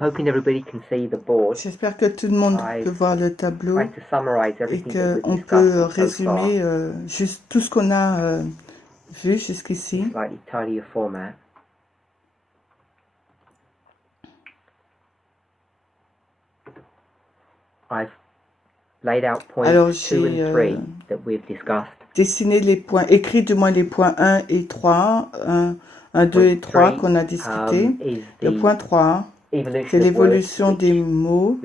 hoping everybody can see the board. J'espère que tout le monde peut voir le tableau Try to summarize et everything that qu'on we've peut discussed so far. résumer juste tout ce qu'on a vu jusqu'ici. Slightly tidier format. I've laid out points Alors 2 and 3 that we've discussed. Dessiné les points, écrit du moins les points 1 et 3, 1, 2 et 3 qu'on a discuté. Le point 3, c'est l'évolution des mots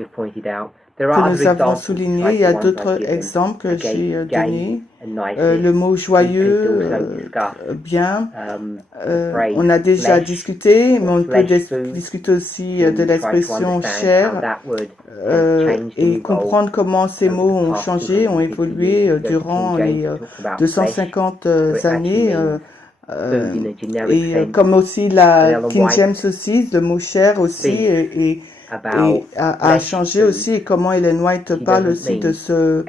que nous avons souligné. Il y a d'autres exemples que j'ai donnés. Le mot joyeux, bien, on a déjà discuté, mais on peut discuter aussi de l'expression cher et comprendre comment ces mots ont changé, ont évolué durant les 250 années. Et comme aussi la King James aussi, le mot cher aussi a changé aussi, et comment Ellen White parle aussi de ce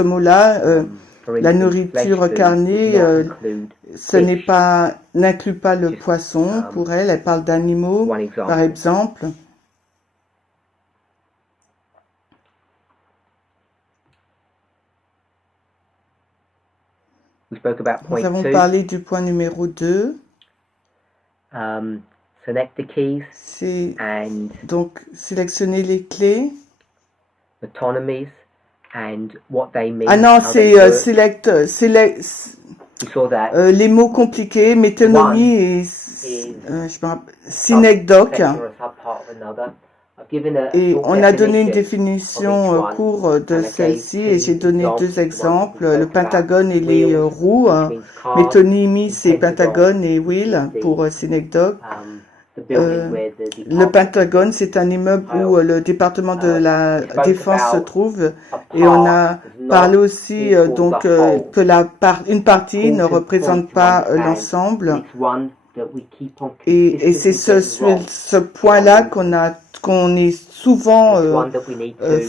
mot-là, la nourriture carnée, n'inclut pas le poisson pour elle. Elle parle d'animaux, par exemple. Nous avons parlé du point numéro 2. Select the keys donc sélectionner les clés. Metonymies and what they mean. Ah non, c'est les mots compliqués, métonymie et synecdoque. Et on a donné une définition au cours de celle-ci et j'ai donné 2 exemples, le pentagone et les roues. Métonymie, c'est pentagone et wheel pour synecdoque. Le Pentagone, c'est un immeuble où le département de la défense se trouve, et on a parlé aussi donc que une partie ne représente pas l'ensemble, et c'est ce point-là qu'on est souvent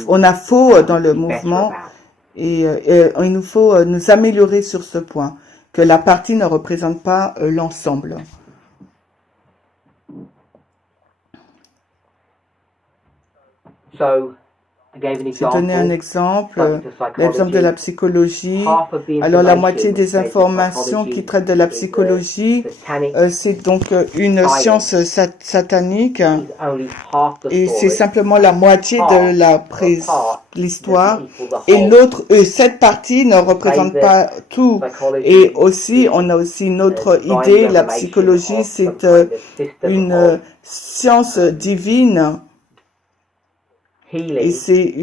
on a faux dans le mouvement, et il nous faut nous améliorer sur ce point, que la partie ne représente pas l'ensemble. J'ai donné un exemple, l'exemple de la psychologie. Alors la moitié des informations qui traitent de la psychologie, c'est donc une science satanique, et c'est simplement la moitié de l'histoire, et l'autre, cette partie ne représente pas tout. Et aussi, on a aussi une autre idée, la psychologie, c'est une science divine. Et c'est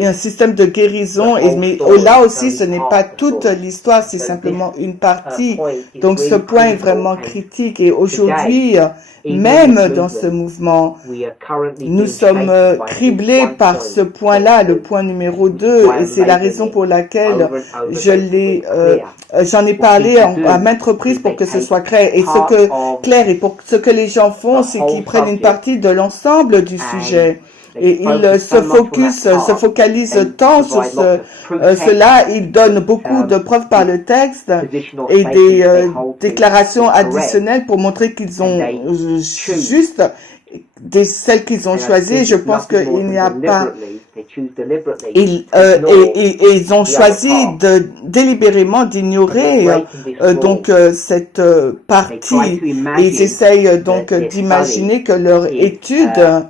un système de guérison, mais là aussi ce n'est pas toute l'histoire, c'est simplement une partie. Donc ce point est vraiment critique, et aujourd'hui, même dans ce mouvement, nous sommes criblés par ce point-là, le point numéro 2, et c'est la raison pour laquelle j'en ai parlé à maintes reprises pour que ce soit clair. Et ce que les gens font, c'est qu'ils prennent une partie de l'ensemble du sujet. Et ils se focalisent tant sur cela, ils donnent beaucoup de preuves par le texte et des déclarations additionnelles pour montrer qu'ils ont juste celles qu'ils ont choisies. Je pense qu'il n'y a pas... Ils ont choisi délibérément d'ignorer donc cette partie, et ils essayent donc d'imaginer que leur étude...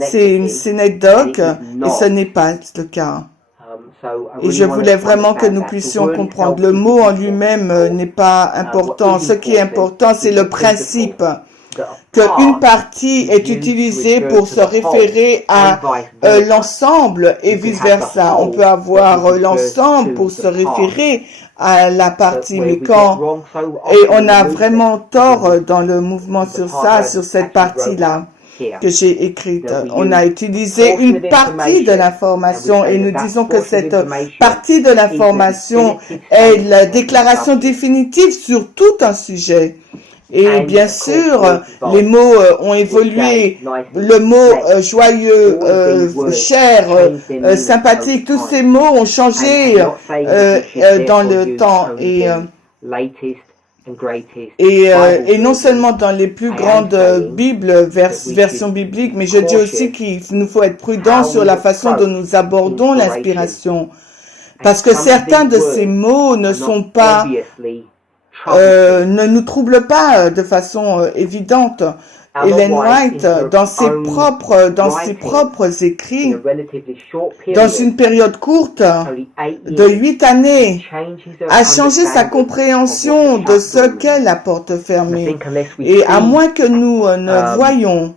C'est une synecdoque, et ce n'est pas le cas. Et je voulais vraiment que nous puissions comprendre. Le mot en lui-même n'est pas important. Ce qui est important, c'est le principe qu'une partie est utilisée pour se référer à l'ensemble et vice-versa. On peut avoir l'ensemble pour se référer à la partie, mais et on a vraiment tort dans le mouvement sur ça, sur cette partie-là que j'ai écrite. On a utilisé une partie de l'information, et nous disons que cette partie de l'information est la déclaration définitive sur tout un sujet. Et bien sûr, les mots ont évolué. Le mot joyeux, cher, sympathique, tous ces mots ont changé dans le temps. Et Et non seulement dans les plus grandes Bibles, versions bibliques, mais je dis aussi qu'il nous faut être prudent sur la façon dont nous abordons l'inspiration. Parce que certains de ces mots ne sont pas, ne nous troublent pas de façon évidente. Ellen White, dans ses propres écrits, dans une période courte de 8 années, a changé sa compréhension de ce qu'est la porte fermée. Et à moins que nous ne voyions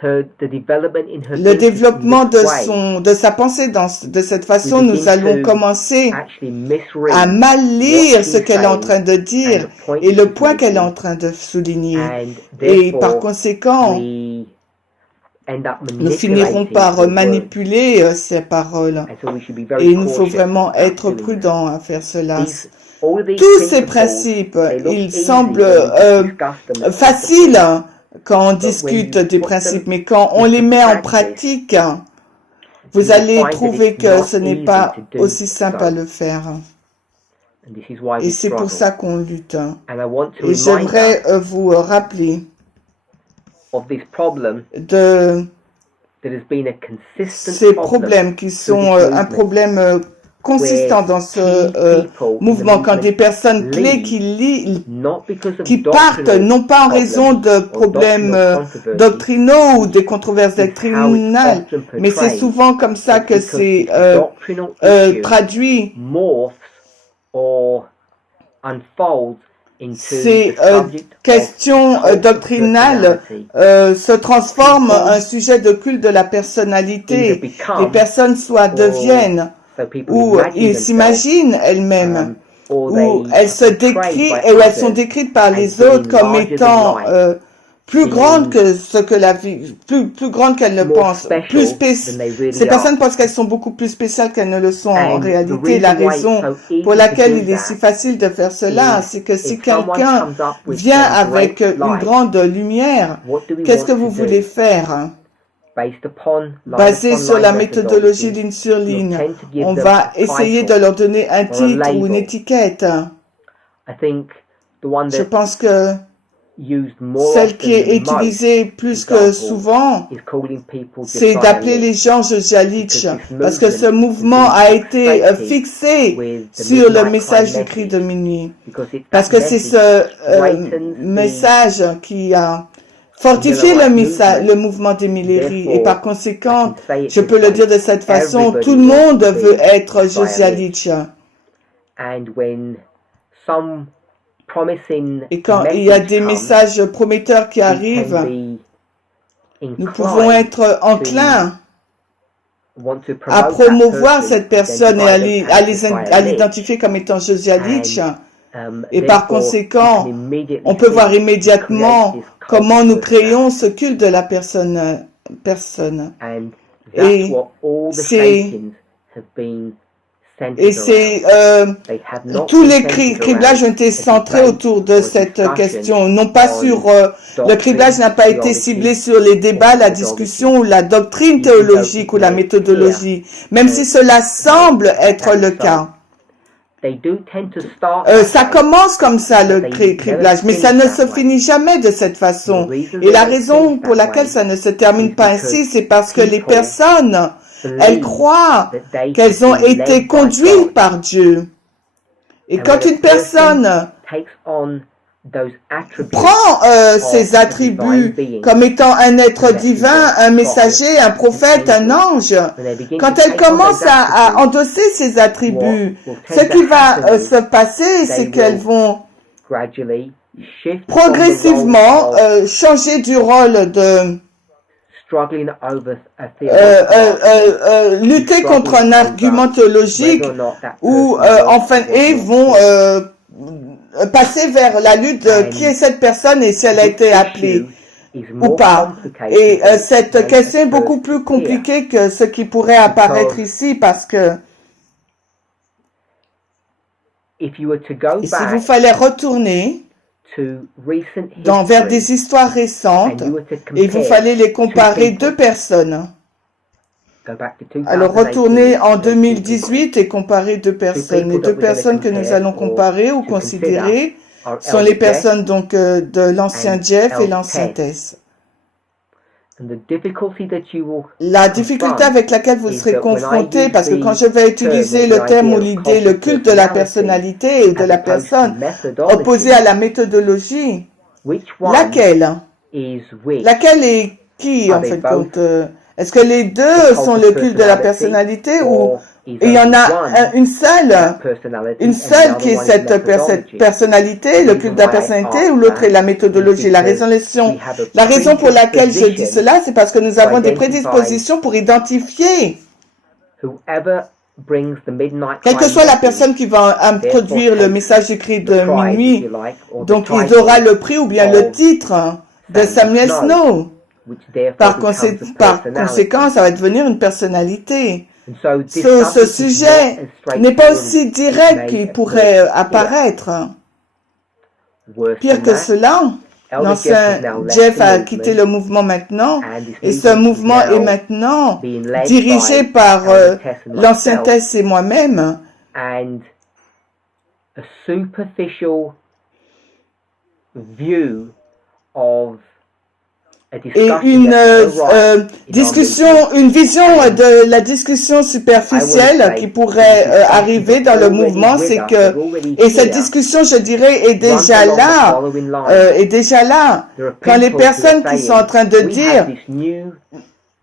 le développement de sa pensée de cette façon, nous allons commencer à mal lire ce qu'elle est en train de dire et le point qu'elle est en train de souligner. Et par conséquent, nous finirons par manipuler ces paroles. Et il nous faut vraiment être prudents à faire cela. Tous ces principes, ils semblent faciles quand on discute des principes, mais quand on les met en pratique, vous allez trouver que ce n'est pas aussi simple à le faire. Et c'est pour ça qu'on lutte. Et j'aimerais vous rappeler de ces problèmes qui sont un problème consistant dans ce mouvement, quand des personnes clés qui partent, non pas en raison de problèmes doctrinaux ou des controverses doctrinales, mais c'est souvent comme ça que c'est traduit. Ces questions doctrinales se transforment en un sujet de culte de la personnalité. Les personnes soit deviennent où ils s'imaginent elles-mêmes, où elles se décrivent et où elles sont décrites par les autres comme étant plus grandes que ce que la vie, plus grandes qu'elles ne pensent, plus spéciales. Ces personnes pensent qu'elles sont beaucoup plus spéciales qu'elles ne le sont en réalité. La raison pour laquelle il est si facile de faire cela, c'est que si quelqu'un vient avec une grande lumière, qu'est-ce que vous voulez faire? Basé sur la méthodologie ligne sur ligne, on va essayer de leur donner un titre ou une étiquette. Je pense que celle qui est utilisée plus que souvent, c'est d'appeler les gens Josialitch, parce que ce mouvement a été fixé sur le message du cri de minuit. Parce que c'est ce message qui a fortifier le mouvement des Milleries, et par conséquent, je peux le dire de cette façon, tout le monde veut être Josialitch. Et quand il y a des messages prometteurs qui arrivent, nous pouvons être enclins à promouvoir cette personne et à l'identifier comme étant Josialitch. Et par conséquent, on peut voir immédiatement comment nous créons ce culte de la personne. Et tous les criblages ont été centrés autour de cette question. Non pas sur le criblage n'a pas été ciblé sur les débats, la discussion ou la doctrine théologique ou la méthodologie, même si cela semble être le cas. Ça commence comme ça, le criblage, mais ça ne se finit jamais de cette façon. Et la raison pour laquelle ça ne se termine pas ainsi, c'est parce que les personnes, elles croient qu'elles ont été conduites par Dieu. Et quand une personne prend ces attributs comme étant un être divin, un messager, un prophète, un ange, quand elle commence à endosser ces attributs, ce qui va se passer, c'est qu'elles vont progressivement changer du rôle de lutter contre un argument théologique ou enfin et vont passer vers la lutte de qui est cette personne et si elle a été appelée ou pas. Et cette question est beaucoup plus compliquée que ce qui pourrait apparaître ici parce que et si vous fallait retourner vers des histoires récentes et vous fallait les comparer deux personnes Alors retournez en 2018 et comparez deux personnes. Les deux personnes que nous allons comparer ou considérer sont les personnes donc de l'ancien Jeff et l'ancien Tess. La difficulté avec laquelle vous serez confronté, parce que quand je vais utiliser le terme ou l'idée, le culte de la personnalité ou de la personne, opposé à la méthodologie, laquelle est qui en fait compte? Est-ce que les deux sont le culte de la personnalité ou il y en a une seule qui est cette personnalité, le culte de la personnalité, ou l'autre est la méthodologie? La raison pour laquelle je dis cela, c'est parce que nous avons des prédispositions pour identifier. Quelle que soit la personne qui va introduire le message écrit de minuit, donc il aura le prix ou bien le titre de Samuel Snow. Par conséquent, ça va devenir une personnalité. Ce sujet n'est pas aussi direct qu'il pourrait apparaître. Pire que cela, l'ancien Jeff a quitté le mouvement maintenant, et ce mouvement est maintenant dirigé par l'ancien Tess et moi-même. Et une vision de la discussion superficielle qui pourrait arriver dans le mouvement, c'est que, et cette discussion, je dirais, est déjà là, quand les personnes qui sont en train de dire,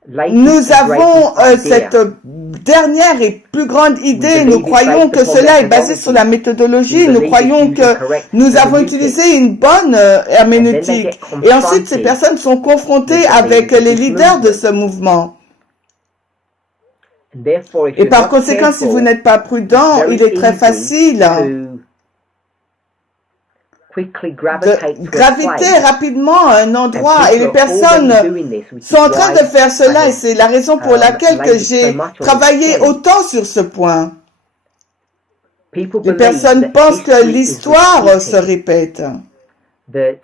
nous avons cette dernière et plus grande idée, nous croyons que cela est basé sur la méthodologie, nous croyons que nous avons utilisé une bonne herméneutique. Et ensuite, ces personnes sont confrontées avec les leaders de ce mouvement. Et par conséquent, si vous n'êtes pas prudent, il est très facile de graviter rapidement à un endroit, et les personnes sont en train de faire cela, et c'est la raison pour laquelle que j'ai travaillé autant sur ce point. Les personnes pensent que l'histoire se répète, que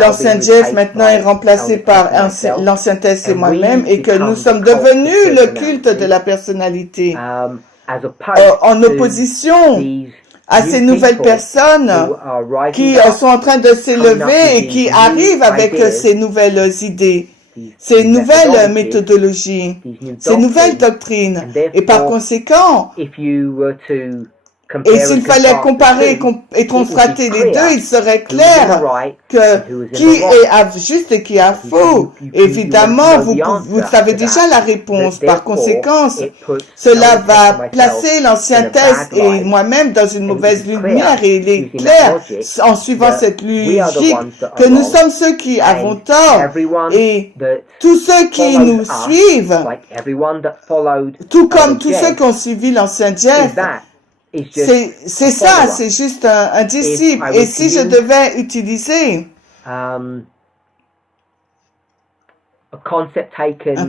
l'ancien Jeff maintenant est remplacé par l'ancien Tess et moi-même, et que nous sommes devenus le culte de la personnalité en opposition à ces nouvelles personnes qui sont en train de s'élever et qui arrivent avec ces nouvelles idées, ces nouvelles méthodologies, ces nouvelles doctrines. Et par conséquent, et s'il fallait comparer et contraster les deux, il serait clair que qui est juste et qui est faux. Évidemment, vous savez déjà la réponse. Par conséquent, cela va placer l'ancien Tess et moi-même dans une mauvaise lumière, et il est clair, en suivant cette logique, que nous sommes ceux qui avons tort, et tous ceux qui nous suivent, tout comme tous ceux qui ont suivi l'ancien Jeff, c'est ça, c'est juste un disciple. Et si je devais utiliser un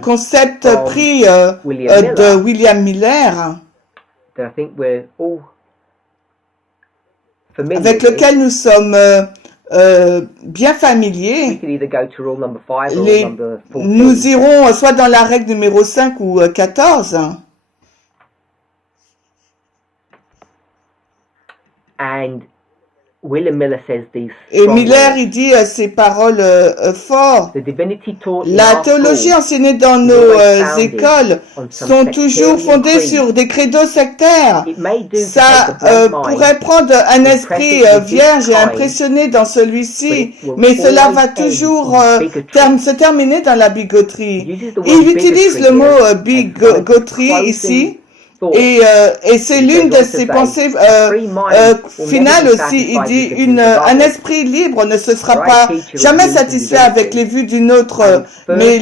concept pris de William Miller, avec lequel nous sommes bien familiers, nous irons soit dans la règle numéro 5 ou 14. Et Miller, il dit ces paroles fortes. La théologie enseignée dans nos écoles sont toujours fondées sur des credos sectaires. Ça pourrait prendre un esprit vierge et impressionné dans celui-ci, mais cela va toujours se terminer dans la bigoterie. Il utilise le mot bigoterie ici. Et c'est l'une de ses pensées finales aussi. Il dit un esprit libre ne se sera pas jamais satisfait avec les vues d'une autre. Mais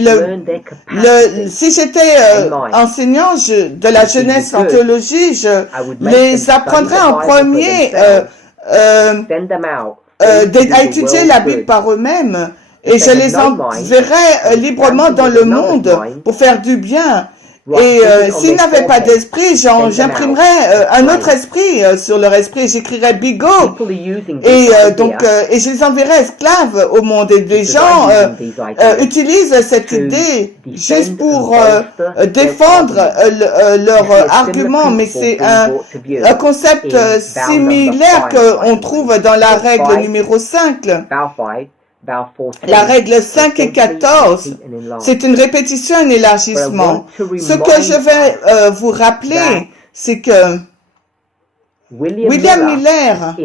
si j'étais enseignant de la jeunesse en théologie, je les apprendrais en premier à étudier la Bible par eux-mêmes, et je les enverrais librement dans le monde pour faire du bien. Et s'ils n'avaient pas d'esprit, j'imprimerais un autre esprit sur leur esprit. J'écrirais bigot. Et et je les enverrais esclaves au monde. Et les gens utilisent cette idée juste pour défendre leur argument. Mais c'est un concept similaire qu'on trouve dans la règle numéro 5. La règle 5 et 14, c'est une répétition, un élargissement. Ce que je vais vous rappeler, c'est que William Miller,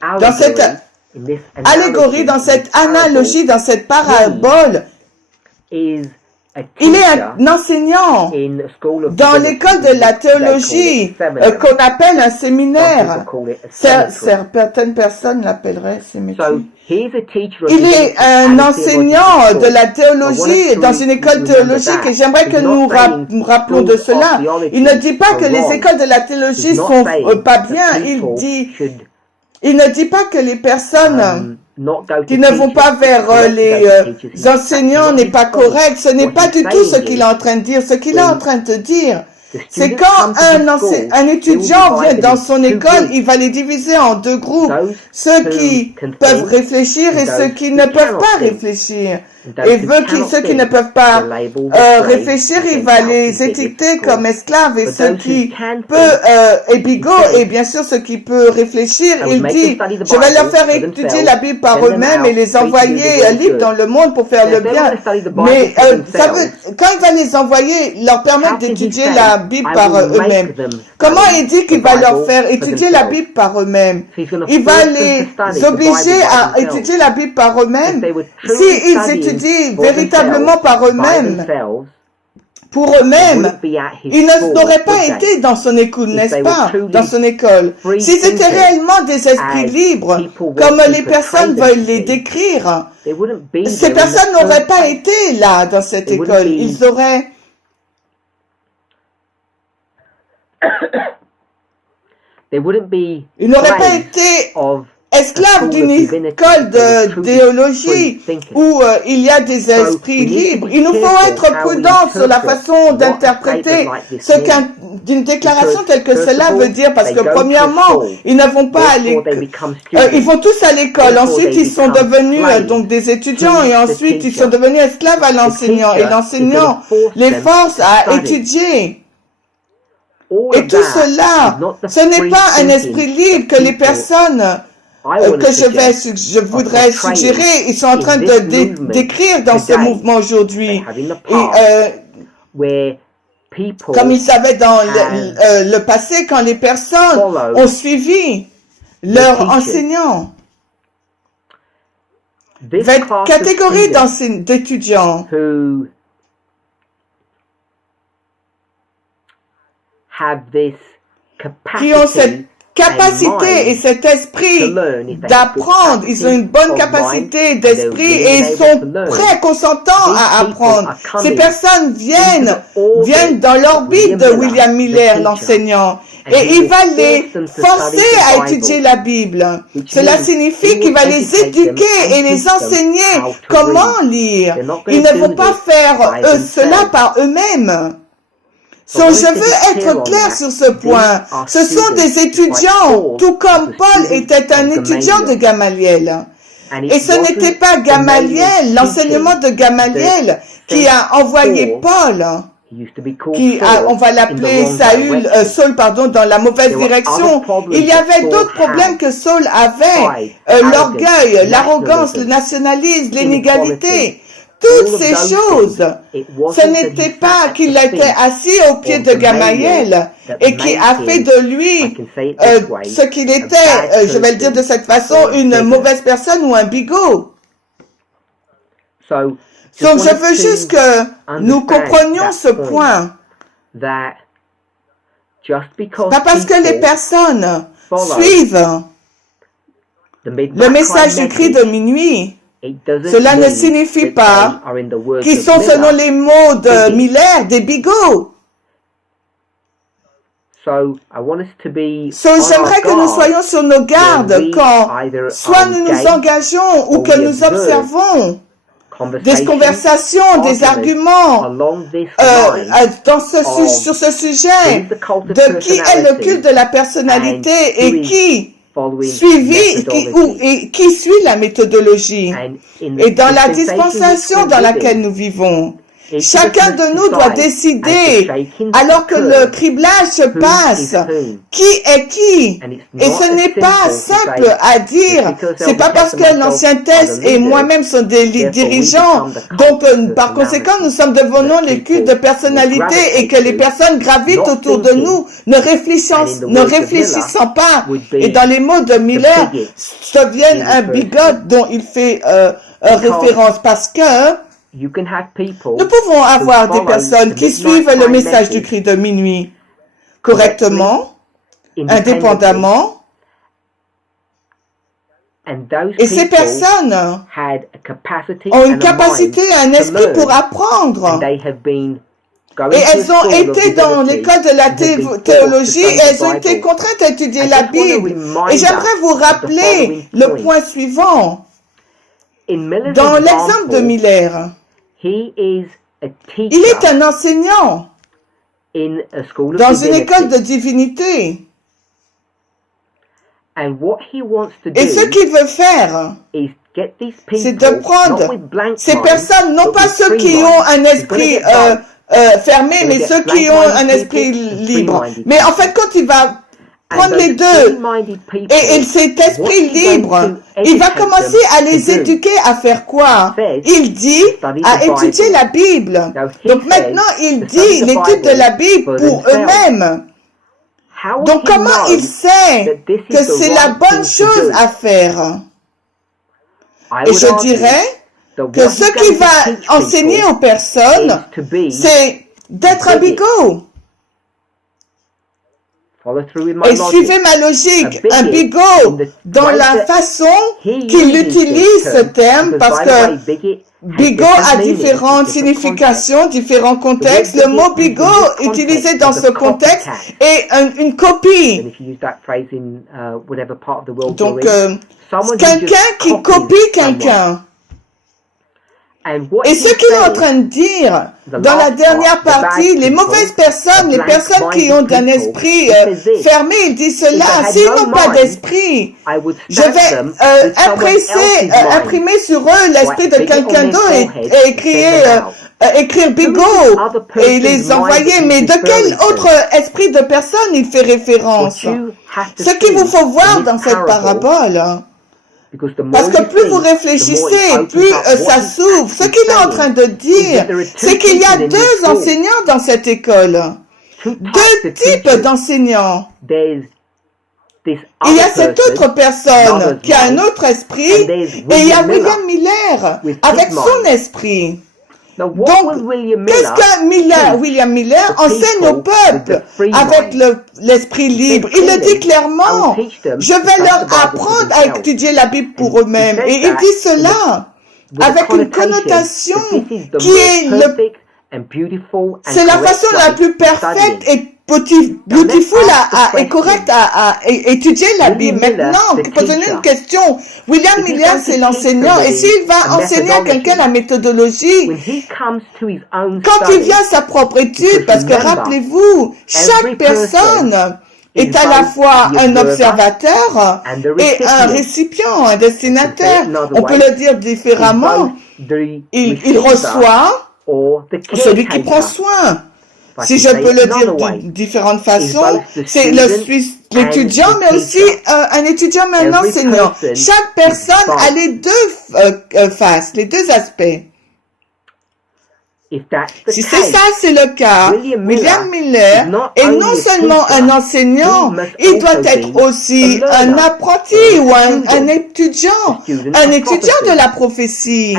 dans cette allégorie, dans cette analogie, dans cette parabole, il est un enseignant dans l'école de la théologie qu'on appelle un séminaire. Certaines personnes l'appelleraient séminaire. Il est un enseignant de la théologie dans une école théologique et j'aimerais que nous rappelons de cela. Il ne dit pas que les écoles de la théologie sont pas bien. Il ne dit pas que les personnes qui ne vont pas vers les enseignants n'est pas correct. Ce n'est pas du tout ce qu'il est en train de dire. Ce qu'il est en train de dire, c'est quand un étudiant vient dans son école, il va les diviser en deux groupes. Ceux qui peuvent réfléchir et ceux qui ne peuvent pas réfléchir. Et ceux qui ne peuvent pas réfléchir, il va les étiqueter comme esclaves. Et ceux qui peuvent, et bigot, et bien sûr ceux qui peuvent réfléchir, il dit, je vais leur faire étudier la Bible par eux-mêmes et les envoyer libres dans le monde pour faire le bien. Mais quand il va les envoyer, leur permettre d'étudier la Bible par eux-mêmes. Comment il dit qu'il va leur faire étudier la Bible par eux-mêmes? Il va les obliger à étudier la Bible par eux-mêmes. S'ils étudient véritablement par eux-mêmes, pour eux-mêmes, ils n'auraient pas été dans son école, n'est-ce pas, dans son école. S'ils étaient réellement des esprits libres, comme les personnes veulent les décrire, ces personnes n'auraient pas été là dans cette école. Ils n'auraient pas été esclaves d'une école de théologie où il y a des esprits libres. Il nous faut être prudents sur la façon d'interpréter ce qu'une déclaration telle que cela veut dire, parce que premièrement, ils ne vont pas aller, ils vont tous à l'école, ensuite ils sont devenus donc des étudiants et ensuite ils sont devenus esclaves à l'enseignant et l'enseignant les force à étudier. Et tout cela, ce n'est pas un esprit libre que les personnes que je voudrais suggérer, ils sont en train de décrire dans ce mouvement aujourd'hui. Et comme ils savaient dans le passé, quand les personnes ont suivi leur enseignant. Cette catégorie d'étudiants qui ont cette capacité et cet esprit d'apprendre, ils ont une bonne capacité d'esprit et ils sont prêts, consentants à apprendre. Ces personnes viennent dans l'orbite de William Miller, l'enseignant, et il va les forcer à étudier la Bible. Cela signifie qu'il va les éduquer et les enseigner comment lire. Ils ne vont pas faire cela par eux-mêmes. Je veux être clair sur ce point. Ce sont des étudiants, tout comme Paul était un étudiant de Gamaliel. Et ce n'était pas Gamaliel, l'enseignement de Gamaliel, qui a envoyé Paul, on va l'appeler Saul, dans la mauvaise direction. Il y avait d'autres problèmes que Saul avait, l'orgueil, l'arrogance, le nationalisme, l'inégalité. Toutes ces choses, ce n'était pas qu'il était assis au pied de Gamaliel et qui a fait de lui ce qu'il était, je vais le dire de cette façon, une mauvaise personne ou un bigot. Donc je veux juste que nous comprenions ce point. Pas parce que les personnes suivent le message du cri de minuit, cela ne signifie pas qu'ils sont, selon les mots de Miller, des bigots. J'aimerais que nous soyons sur nos gardes quand soit nous nous engageons ou que nous observons des conversations, des arguments sur ce sujet de qui est le culte de la personnalité et qui qui suit la méthodologie. Et dans la dispensation dans laquelle nous vivons, chacun de nous doit décider, alors que le criblage se passe, qui est qui. Et ce n'est pas simple à dire. C'est pas parce que l'Ancien Test et moi-même sont des dirigeants, donc par conséquent nous sommes devenus les cultes de personnalité et que les personnes gravitent autour de nous, ne réfléchissant pas. Et dans les mots de Miller, deviennent un bigot dont il fait référence parce que nous pouvons avoir des personnes qui suivent le message du cri de minuit correctement, indépendamment, et ces personnes ont une capacité, un esprit pour apprendre. Et elles ont été dans l'école de la théologie et elles ont été contraintes à étudier la Bible. Et j'aimerais vous rappeler le point suivant. Dans l'exemple de Miller, il est un enseignant dans une école de divinité. Et ce qu'il veut faire, c'est de prendre ces personnes, non pas ceux qui ont un esprit fermé, mais ceux qui ont un esprit libre. Mais en fait, quand il va prendre les deux, et cet esprit libre, il va commencer à les éduquer à faire quoi? Il dit à étudier la Bible. Donc maintenant, il dit l'étude de la Bible pour eux-mêmes. Donc comment il sait que c'est la bonne chose à faire? Et je dirais que ce qu'il va enseigner aux personnes, c'est d'être un bigot. Et suivez ma logique, un bigot, dans la façon qu'il utilise ce terme, parce que bigot a différentes significations, différents contextes. Le mot bigot utilisé dans ce contexte est une copie. Donc, quelqu'un qui copie quelqu'un. Et ce qu'il est en train de dire dans la dernière partie, les mauvaises personnes, les personnes qui ont un esprit fermé, il dit cela, s'ils n'ont pas d'esprit, je vais imprimer sur eux l'esprit de quelqu'un d'autre et écrire bigot et les envoyer. Mais de quel autre esprit de personne il fait référence? Ce qu'il vous faut voir dans cette parabole, parce que plus vous réfléchissez, plus ça s'ouvre. Ce qu'il est en train de dire, c'est qu'il y a deux enseignants dans cette école. Deux types d'enseignants. Il y a cette autre personne qui a un autre esprit, et il y a William Miller avec son esprit. Donc, qu'est-ce que William Miller enseigne au peuple avec l'esprit libre? Il le dit clairement. Je vais leur apprendre à étudier la Bible pour eux-mêmes. Et il dit cela avec une connotation qui est c'est la façon la plus parfaite et beautiful et correcte à étudier la Bible. Maintenant, posez une question. William Miller, c'est l'enseignant. Et s'il va enseigner à quelqu'un la méthodologie, quand il vient à sa propre étude, parce que rappelez-vous, chaque personne est à la fois un observateur et un récipient, un destinateur. On peut le dire différemment. Il reçoit celui qui prend soin. Si je peux le dire de différentes façons, c'est l'étudiant, mais aussi un étudiant, mais un enseignant. Chaque personne a les deux faces, les deux aspects. Si c'est ça, c'est le cas, William Miller est non seulement un enseignant, il doit être aussi un apprenti ou un étudiant de la prophétie.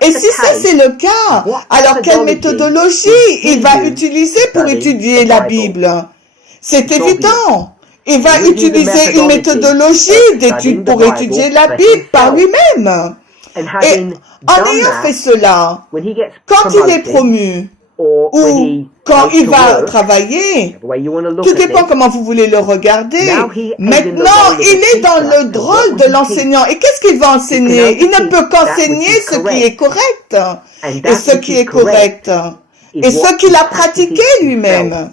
Et si ça, c'est le cas, alors quelle méthodologie il va utiliser pour étudier la Bible? C'est évident. Il va utiliser une méthodologie d'étude pour étudier la Bible par lui-même. Et en ayant fait cela, quand il est promu, or when ou he quand goes il to va work, travailler. the way you want to look Tout at dépend this. comment vous voulez le regarder. Now he is in the Maintenant, role of a il est dans teacher, le and what rôle would de he l'enseignant. Et qu'est-ce qu'il va enseigner? only Il ne teach peut that qu'enseigner which is ce qui est correct. And Et that ce which qui is est correct. is Et ce what qu'il he a pratiqué practices lui-même. himself.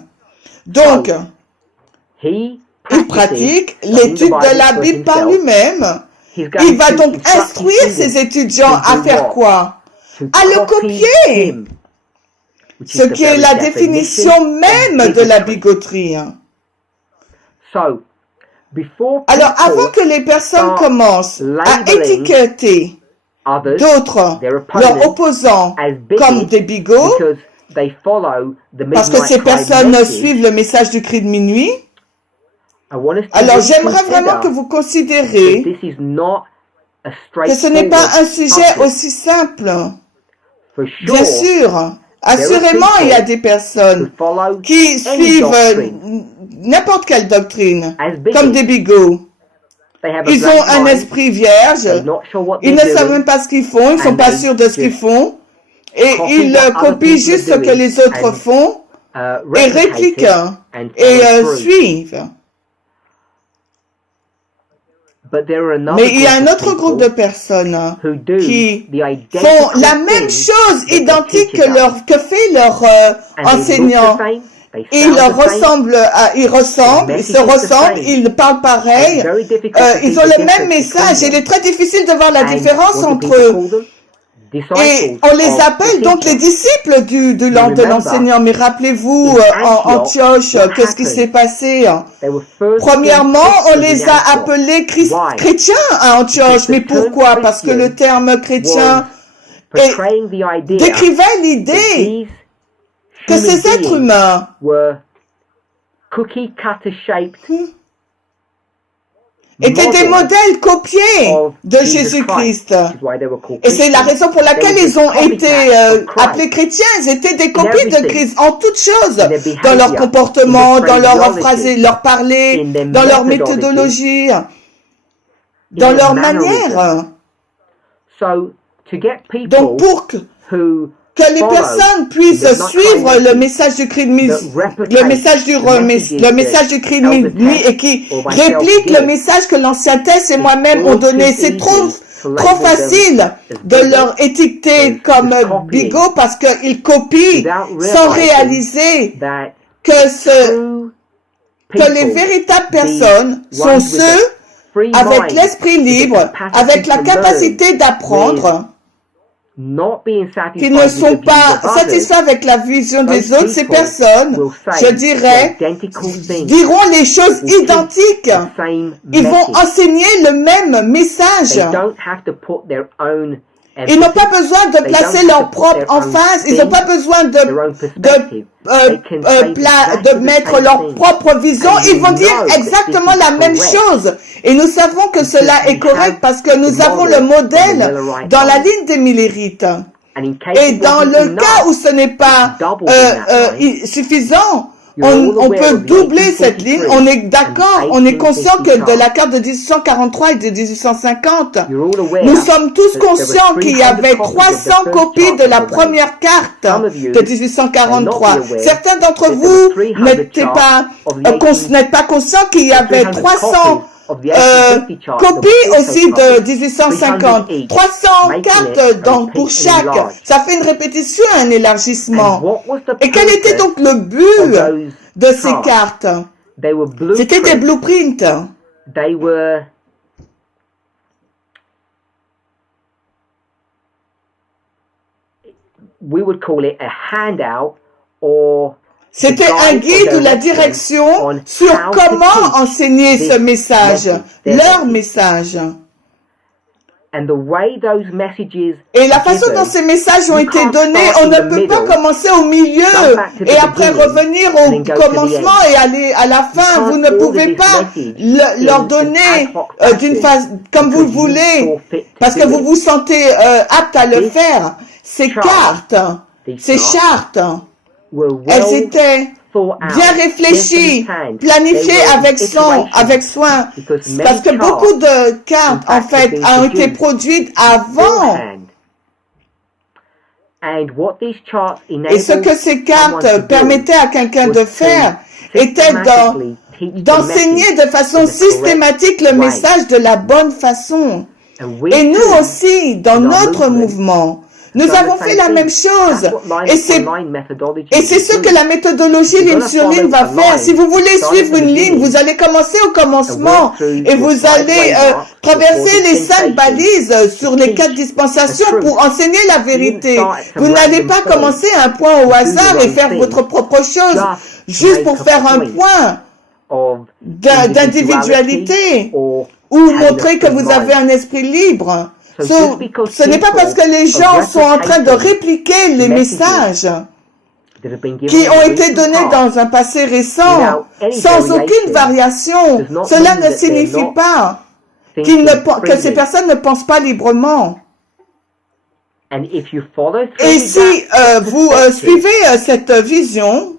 Donc, He il practices pratique studying l'étude the de la for Bible par himself. lui-même. He's going Il va to donc instruct instruire his ses students étudiants to à do faire what? quoi? To À le copy copier. him, which is Ce the qui est very la definition définition of même de la bigotry. bigoterie. So, before Alors, people avant que les personnes start commencent à labeling étiqueter others, d'autres, their leurs opponents, opposants, as bigots, comme des bigots, because they follow the parce que midnight ces cry personnes message, suivent le message du cri de minuit, I want us to alors really j'aimerais vraiment que consider vous that considérez this is not a que ce n'est pas un straightforward sujet topic. aussi simple. For Bien sure, sûr, assurément, il y a des who personnes follow qui any suivent doctrine n'importe quelle doctrine, as bigots. comme des bigots. They have a Ils ont blank un mind, esprit vierge, they're not sure what ils they're ne savent doing, même pas ce qu'ils font, ils ne sont and pas they sûrs de ce qu'ils just font, et copy ils what other copient people juste ce are que doing les autres and, font, et replicate répliquent, it and et follow through. suivent. But there are another Mais il y a un group of autre groupe de people personnes who do qui the identical font la même thing chose that their identique teacher does. que fait leur And they look enseignant. the same, they Ils sound leur the same, ressemblent, ils ressemblent, ils se ressemblent, ils parlent pareil, it's very difficult to see ils ont the le même difference message. between Il est them. très difficile de voir la And différence what do entre people eux. call them? Et Disciples on les of appelle the donc les teacher. disciples de remember, l'enseignant. Mais rappelez-vous, in en Antioche, what qu'est-ce qui happened? s'est passé? They were first Premièrement, on Christians les in a Antioch. appelés Why? chrétiens à Antioche. Because the Mais term pourquoi? Parce que le Christian terme chrétien portraying the idea décrivait that l'idée these que human ces êtres beings humains were cookie cutter shaped étaient des modèles copiés of de Jesus Jésus-Christ. Christ, which is why they were called Et c'est la Christians. raison pour laquelle They were ils ont just été copycats of Christ. appelés chrétiens. Ils étaient des copies de everything. Christ en toutes choses, In their dans leur behavior, comportement, in their dans leur phraseology, phrase, leur parler, in their dans leur methodology, méthodologie, dans their leur mannerism. manière. So, to get people Donc pour que who les follow personnes puissent the midnight suivre cry le message du cri de minuit, that replicate le message du cri de Elder minuit Test et qui or myself réplique give, le message que l'Ancien Test et moi-même all ont donné. too C'est trop easy to label facile them as de bigots, leur étiqueter as comme copying, bigots parce qu'ils copient without sans realizing réaliser that que true que les people, véritables the personnes sont ones with ceux the free avec mind, l'esprit with the libre, capacity avec la to capacité learn, d'apprendre, not being satisfied qui ne with sont the pas views of others, satisfaits avec la vision des those autres, ces people personnes, will say je dirais, the identical thing, diront les choses will teach identiques. the same Ils vont message. enseigner le même message. They don't have to put their own Ils n'ont pas besoin de They placer don't leur have to put propre their en own face. Ils spin, n'ont pas besoin their own perspective. de mettre leur propre vision. And Ils vont we dire know that exactement this is la même correct. chose. Et nous savons que cela est correct parce que nous the avons model le from the modèle Millerite dans la model. ligne des Millérites. And in case Et it dans wasn't le cas enough, où ce n'est pas double that line. suffisant, You're all on aware peut of the doubler cette 1843 ligne. On est d'accord, and on est conscient que 1850 de la carte de 1843 et de 1850, You're all aware nous sommes tous that there were conscients qu'il y 300 avait copies of the 300 first copies chart de la of the première carte Some of you de 1843. may not be aware Certains d'entre that there vous were 300 n'êtes pas, charts of the 18 n'êtes pas conscients qu'il y avait 300 300 copies of the 1850 chart that copies were also aussi de published. 1850. 300 each, 300 making cartes it a pour repeat and chaque. enlarge. Ça fait une répétition, un And élargissement. what was the Et quel était purpose donc le of but those de ces charts? cartes? They were C'était des blueprints. blueprints. They were we would call it a handout or C'était un guide ou la direction sur comment enseigner ce message, leur message. And the way those messages Et la façon dont ces messages ont été donnés, on ne peut pas commencer au milieu et après revenir au commencement et aller à la fin. Vous ne pouvez pas leur donner d'une façon comme vous le voulez parce que vous vous sentez apte à le faire. Ces cartes, ces chartes, elles étaient bien réfléchies, planifiées avec soin, parce que beaucoup de cartes, en fait, ont été produites avant. Et ce que ces cartes permettaient à quelqu'un de faire était d'enseigner de façon systématique le message de la bonne façon. Et nous aussi, dans notre mouvement, nous avons fait la même chose. Et c'est ce que la méthodologie ligne sur ligne va faire. Si vous voulez suivre une ligne, vous allez commencer au commencement et vous allez traverser les 5 balises sur les 4 dispensations pour enseigner la vérité. Vous n'allez pas commencer à un point au hasard et faire votre propre chose juste pour faire un point d'individualité ou montrer que vous avez un esprit libre. Ce n'est pas parce que les gens sont en train de répliquer les messages qui ont été donnés dans un passé récent, sans aucune variation. Cela ne signifie pas que ces personnes ne pensent pas librement. Et si vous suivez cette vision,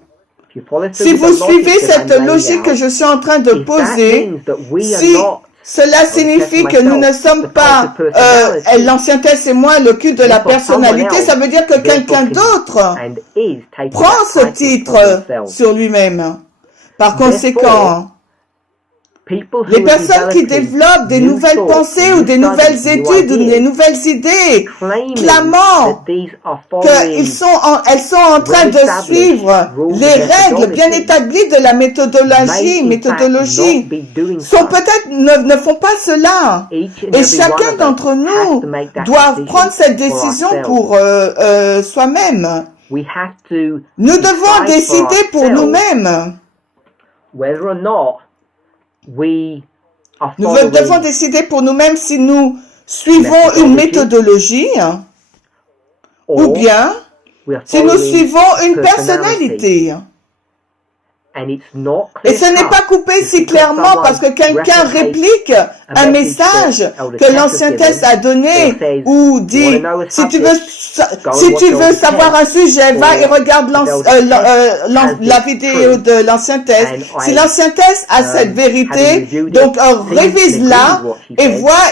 si vous suivez cette logique que je suis en train de poser, si cela signifie que nous ne sommes pas, l'ancien test et moi, le culte de la personnalité, ça veut dire que quelqu'un d'autre prend ce titre sur lui-même. Par conséquent, les personnes qui développent des nouvelles pensées ou des nouvelles études ou des nouvelles idées, clamant qu'elles sont en train de suivre les règles bien établies de la méthodologie, ne font pas cela. Et chacun d'entre nous doit prendre cette décision pour soi-même. Nous devons décider pour nous-mêmes. Nous devons décider pour nous-mêmes si nous suivons une méthodologie ou bien si nous suivons une personnalité. Et ce n'est pas coupé si clairement parce que quelqu'un réplique un message que l'ancien test a donné ou dit si tu veux savoir un sujet, va et regarde la vidéo de l'ancien test. Si l'ancien test a cette vérité, donc révise-la et vois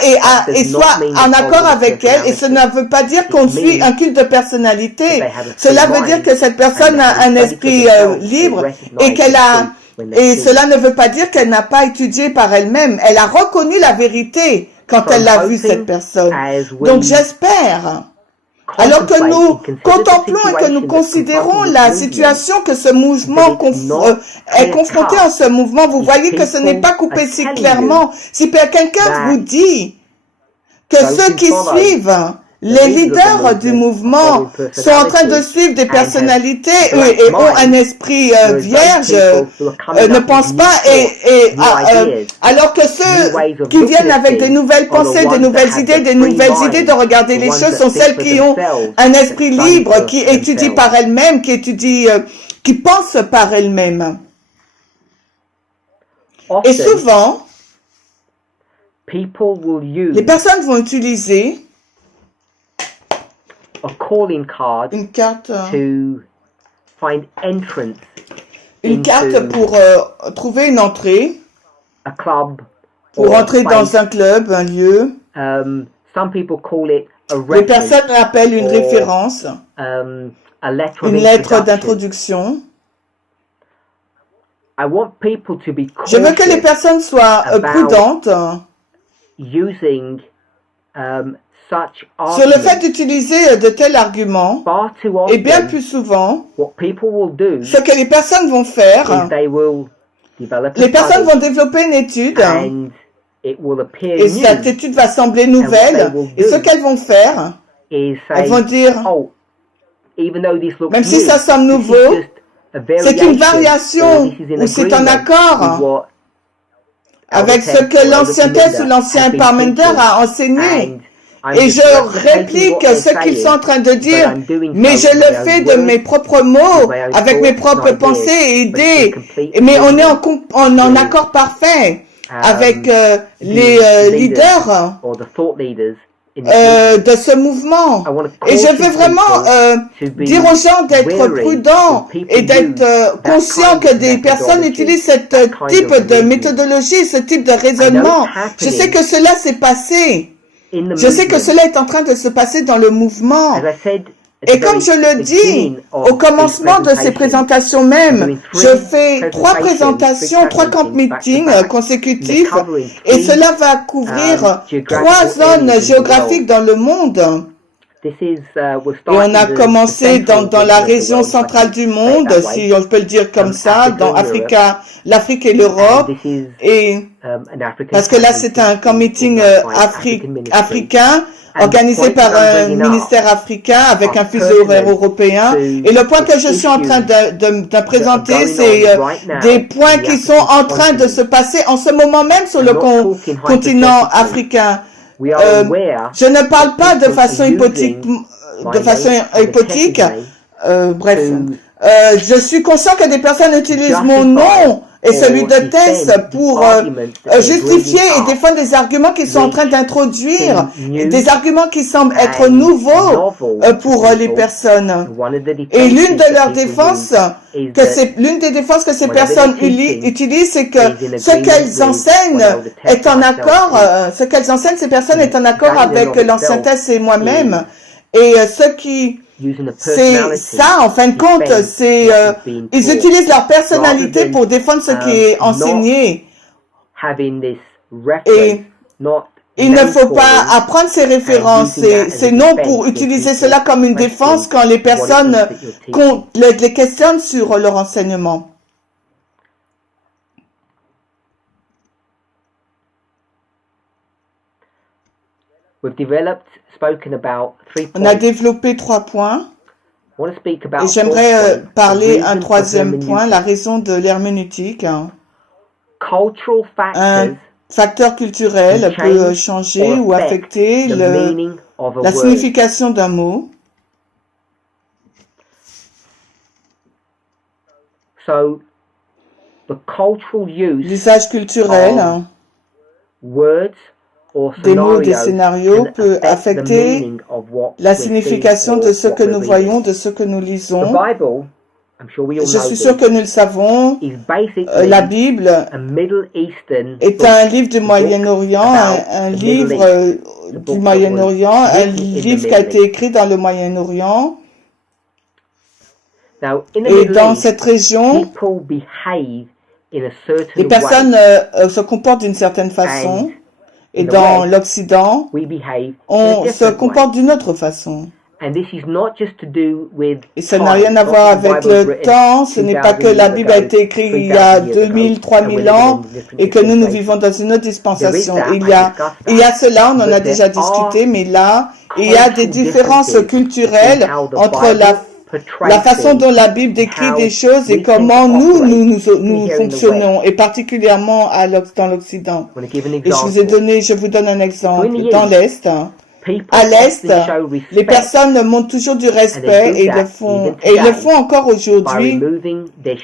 et sois en accord avec elle. Et cela ne veut pas dire qu'on suit un culte de personnalité. Cela veut dire que cette personne a un esprit libre et cela ne veut pas dire qu'elle n'a pas étudié par elle-même. Elle a reconnu la vérité quand elle l'a vu, cette personne. Donc j'espère, alors que nous contemplons et que nous considérons la situation que ce mouvement est confronté en ce mouvement, vous voyez que ce n'est pas coupé si clairement. Si quelqu'un vous dit que ceux qui suivent les leaders du mouvement sont en train de suivre des personnalités et ont un esprit vierge, ne pensent pas, alors que ceux qui viennent avec de nouvelles pensées, de nouvelles idées de regarder les choses sont celles qui ont un esprit libre, qui étudient par elles-mêmes, qui pensent par elles-mêmes. Et souvent, les personnes vont utiliser une carte pour trouver une entrée, pour entrer dans un club, un lieu. Les personnes l'appellent une référence, une lettre d'introduction. Je veux que les personnes soient prudentes sur le fait d'utiliser de tels arguments, et bien plus souvent, ce que les personnes vont faire, les personnes vont développer une étude, et cette étude va sembler nouvelle, et ce qu'elles vont faire, elles vont dire, même si ça semble nouveau, c'est une variation, ou c'est un accord avec ce que l'ancien test ou l'ancien Parmenter a enseigné. Et je réplique ce qu'ils sont en train de dire, mais je le fais de mes propres mots, avec mes propres pensées et idées. Mais on est en accord parfait avec les leaders de ce mouvement. Et je veux vraiment dire aux gens d'être prudents et d'être conscients que des personnes utilisent ce type de méthodologie, ce type de raisonnement. Je sais que cela s'est passé. Je sais que cela est en train de se passer dans le mouvement. Et comme je le dis au commencement de ces présentations même, je fais 3 présentations, 3 camp meetings consécutifs et cela va couvrir 3 zones géographiques dans le monde. Et on a commencé dans la région centrale du monde, si on peut le dire comme ça, dans l'Afrique et l'Europe. Et parce que là, c'est un camp meeting africain organisé par un ministère africain avec un fuseau horaire européen. Et le point que je suis en train de présenter, c'est des points qui sont en train de se passer en ce moment même sur le continent africain. Je ne parle pas de façon hypothétique. Bref, je suis conscient que des personnes utilisent mon nom et celui de Tess pour justifier et défendre des arguments qu'ils sont en train d'introduire, des arguments qui semblent être nouveaux pour les personnes. Et l'une des défenses que ces personnes utilisent, c'est que ce qu'elles enseignent est en accord, ces personnes est en accord avec l'ancien Tess et moi-même. Et c'est ça, en fin de compte, ils utilisent leur personnalité pour défendre ce qui est enseigné. Et il ne faut pas apprendre ces références, ces noms pour utiliser cela comme une défense quand les personnes les questionnent sur leur enseignement. On a développé 3 points et j'aimerais parler un 3e point, la raison de l'herméneutique. Un facteur culturel peut changer ou affecter la signification d'un mot. L'usage culturel des mots, des scénarios peut affecter la signification de ce que nous voyons, de ce que nous lisons. Je suis sûr que nous le savons. La Bible est un livre du Moyen-Orient, un livre du Moyen-Orient, un livre qui a été écrit dans le Moyen-Orient. Et dans cette région, les personnes se comportent d'une certaine façon. Et dans l'Occident, on se comporte d'une autre façon. Et ça n'a rien à voir avec le temps, ce n'est pas que la Bible a été écrite il y a 2000, 3000 ans et que nous vivons dans une autre dispensation. Il y a cela, on en a déjà discuté, mais là, il y a des différences culturelles entre la façon dont la Bible décrit des choses et comment nous fonctionnons, et particulièrement dans l'Occident. Et je vous donne un exemple. Dans l'Est, à l'Est, les personnes montrent toujours du respect et ils le font encore aujourd'hui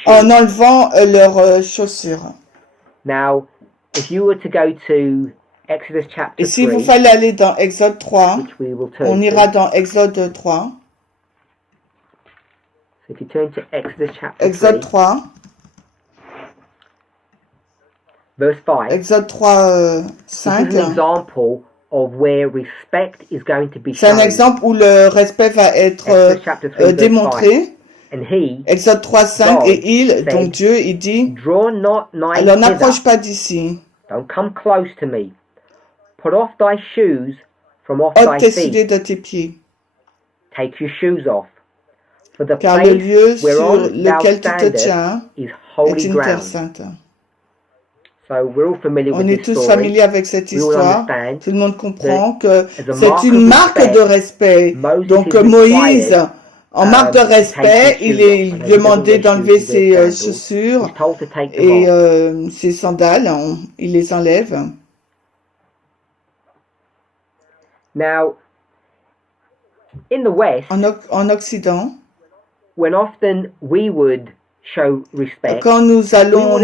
en enlevant leurs chaussures. Et si vous fallait aller dans Exode 3, on ira dans Exode 3. Exode 3, Exode 3, 5. C'est un exemple où le respect va être démontré. Exode 3, 5, et il, donc Dieu, il dit, alors n'approche pas d'ici. Ôte tes souliers de tes pieds. Car le lieu sur lequel tu te tiens est une terre sainte. On est tous familiers avec cette histoire. Tout le monde comprend que c'est une marque de respect. Donc Moïse, en marque de respect, il est demandé d'enlever ses chaussures et ses sandales. Il les enlève. En Occident, quand nous allons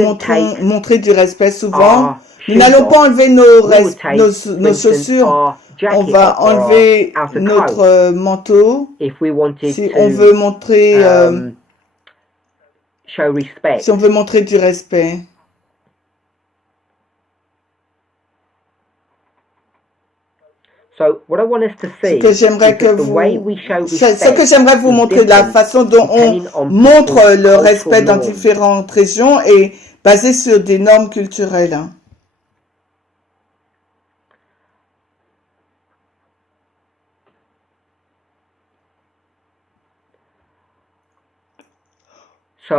montrer du respect, souvent, nous n'allons pas enlever nos chaussures, on va enlever notre manteau si on veut montrer du respect. Ce que j'aimerais vous montrer, la façon dont on montre le respect dans différentes régions est basée sur des normes culturelles. Je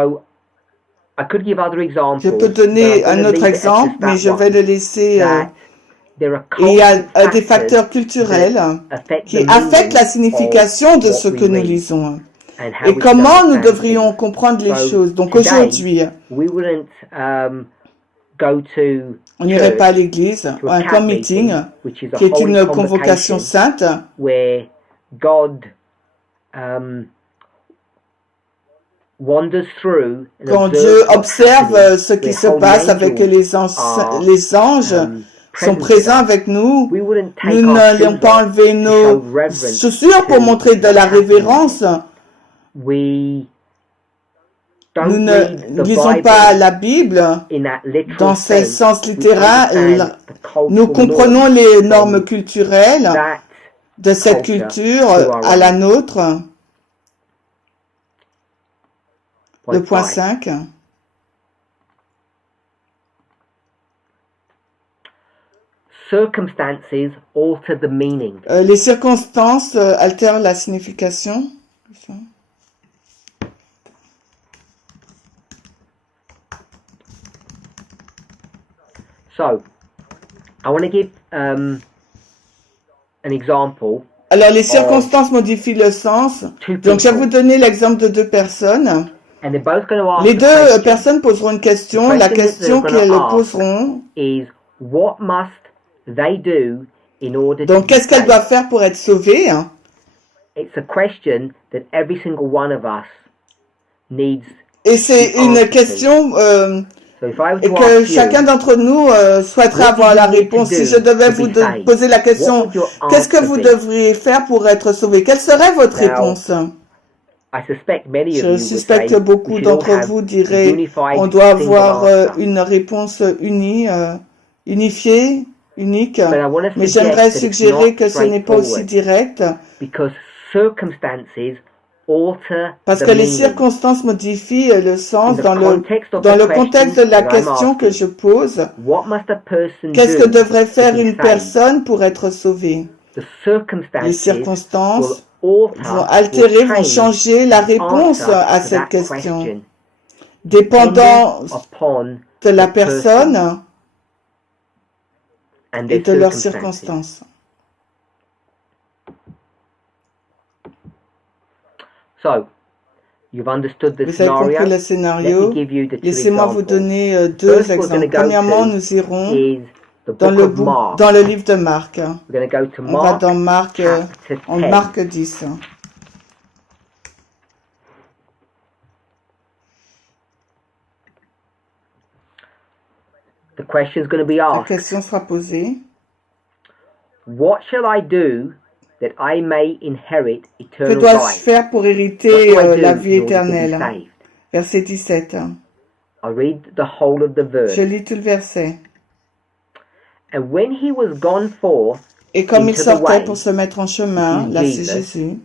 peux donner un autre exemple, mais je vais le laisser. Il y a des facteurs culturels qui affectent la signification de ce que nous lisons et comment nous devrions comprendre les choses. Donc aujourd'hui, on n'irait pas à l'église, à un camp meeting, qui est une convocation sainte, quand Dieu observe ce qui se passe avec les anges, sont présents avec nous, nous n'allions pas enlever nos chaussures pour montrer de la révérence. Nous ne lisons pas la Bible dans ce sens littéral. Nous comprenons les normes culturelles de cette culture à la nôtre. Le point 5. Les circonstances altèrent la signification. Alors, les circonstances modifient le sens. Donc, je vais vous donner l'exemple de deux personnes. Les deux personnes poseront une question. La question qu'elles poseront, donc, qu'est-ce qu'elles doivent faire pour être sauvées? Et c'est une question et que chacun d'entre nous souhaiterait avoir la réponse. Si je devais vous poser la question, qu'est-ce que vous devriez faire pour être sauvé? Quelle serait votre réponse? Je suspecte que beaucoup d'entre vous diraient on doit avoir une réponse unifiée, unique, mais j'aimerais suggérer que ce n'est pas aussi direct, parce que les circonstances modifient le sens dans le contexte de la question que je pose. Qu'est-ce que devrait faire une personne pour être sauvée? Les circonstances vont altérer, vont changer la réponse à cette question, dépendant de la personne et de leurs circonstances. Vous avez compris le scénario. Laissez-moi vous donner deux exemples. Premièrement, nous irons dans le livre de Marc. On va dans Marc 10. La question sera posée. What shall I do that I may inherit Que eternal dois-je life? faire pour hériter la vie éternelle? Verset 17. I read the whole of the verse. Je lis tout le verset. And when he was gone forth Et comme il into the sortait way, pour se mettre en chemin, là c'est Jésus,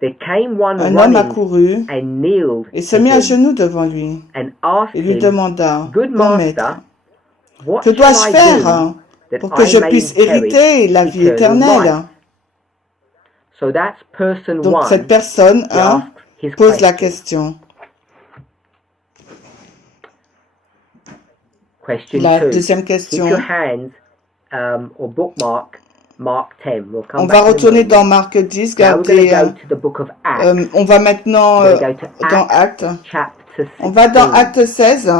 there came one un homme running accourut and kneeled et se to mit à him genoux devant lui and asked et lui him, demanda, Good Bon maître, master, what que shall dois-je I faire do that pour que I je may puisse inherit hériter la vie eternal éternelle? life? So that's person Donc one. cette personne He asked his pose la question. question. Question La two. deuxième Keep question. your hands or bookmark Mark 10. We'll come On back va in a retourner moment. dans Marc 10, Now we're going gardez, to go to the book of Acts. on va maintenant We're going to go to dans Acts Actes. chapter 16. On va dans Acte 16.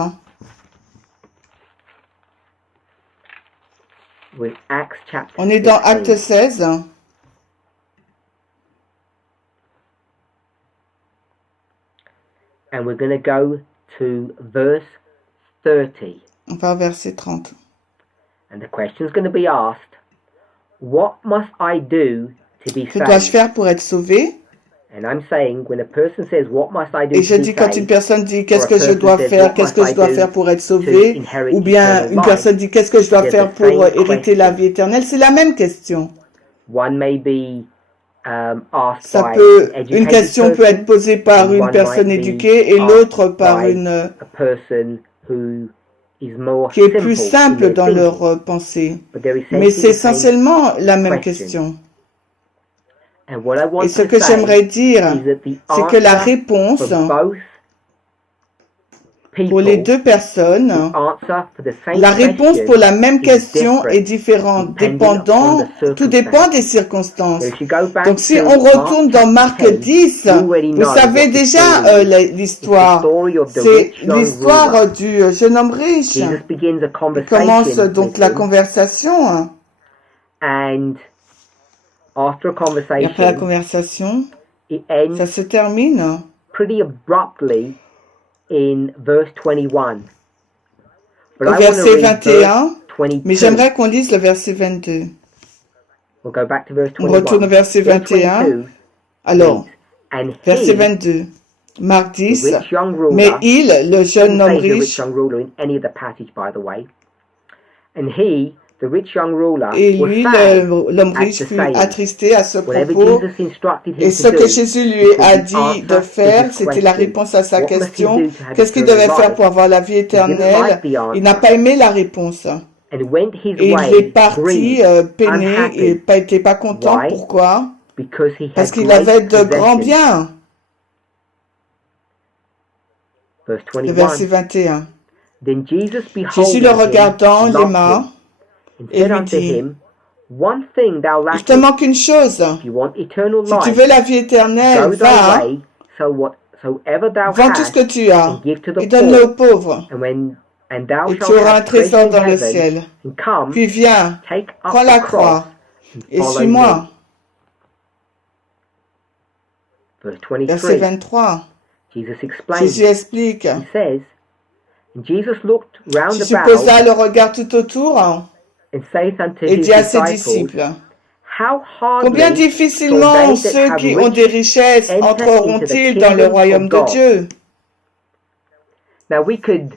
With Acts chapter On est dans 16. Acte 16. And we're going to go to verse 30. On va au verset 30. And the question is going to be asked, what must I do to be Que dois-je saved? faire pour être sauvé? And I'm saying, when a person says, what must I do Et je to be dis quand une saved? personne dit qu'est-ce or a que je person dois says, faire, what qu'est-ce must que je I dois do faire pour être to sauvé, inherit ou bien eternal une life? personne dit qu'est-ce que je dois They're faire the pour same hériter la vie éternelle, c'est la même question. One may be asked by an une educated question peut person, être posée par and une one personne might be éduquée et asked l'autre par by une a person who is more qui est simple plus in simple their dans thinking. leur pensée. But they're Mais c'est essentially the same essentiellement la même question. question. And what I Et want ce to que say j'aimerais dire, is that the c'est que la answer réponse for both pour les people, deux personnes, the answer for the same la réponse question pour la même is question est different différente, depending on the tout dépend des circumstances. circonstances. So if you go back Donc si to on retourne Mark dans Marc chapter 10, 10, you already vous know savez what the déjà story is. It's the l'histoire. story of the C'est rich young l'histoire ruler. du jeune homme riche. Jesus begins a Il commence conversation donc with la him, conversation. and after a Et après la conversation, conversation, it ends ça se termine pretty abruptly in verse 21. But au I want to verset read 21, verse mais 22. j'aimerais qu'on lise le verset 22. We'll go back to verse On retourne au 21. verset Verse 21. 22 Alors, reads, And verset he, 22, Marc the 10, rich young ruler, mais il, le jeune doesn't homme say the rich riche, young ruler in any of the passage, by the way. And he, the rich young ruler, et was lui, sad l'homme at riche, the fut saying. attristé à ce Whatever propos. Jesus instructed him Et to ce que do, Jésus lui it was a the dit answer de to faire, his c'était la question. réponse à sa What must he question. do to have Qu'est-ce qu'il eternal devait faire life? pour avoir la vie He didn't éternelle? like the Il n'a answer, pas aimé la réponse. and went his Et il est way parti grieved, peiné et unhappy. n'était pas content. Why? Pourquoi? Because he Parce had qu'il great avait de grands possessions. biens. Verse Le verset 21. 21. Then Jesus, Jésus le beholding him, regardant loved l'aima him, and et said lui unto dit, him, One thing thou il te lackest, manque une chose. if you want eternal Si tu life, veux la vie éternelle, go thy va, way, so whatsoever thou vends tout ce hast, que tu as and give to the et donne-le aux poor, pauvres. and thou Et tu shalt auras un have treasure trésor in dans le heaven, ciel. and come, Puis viens, take up prends the la cross, croix and et follow suis-moi. me. Verse Verset 23. 23. Jesus explains. Jésus explique. He says, And Jesus looked round Jésus about posa le regard tout autour and saith unto et his dit à ses disciples, disciples, How combien hardly difficilement shall they that ceux have qui ont des richesses enter into the entreront-ils dans le kingdom royaume of de God? Dieu? Now we could,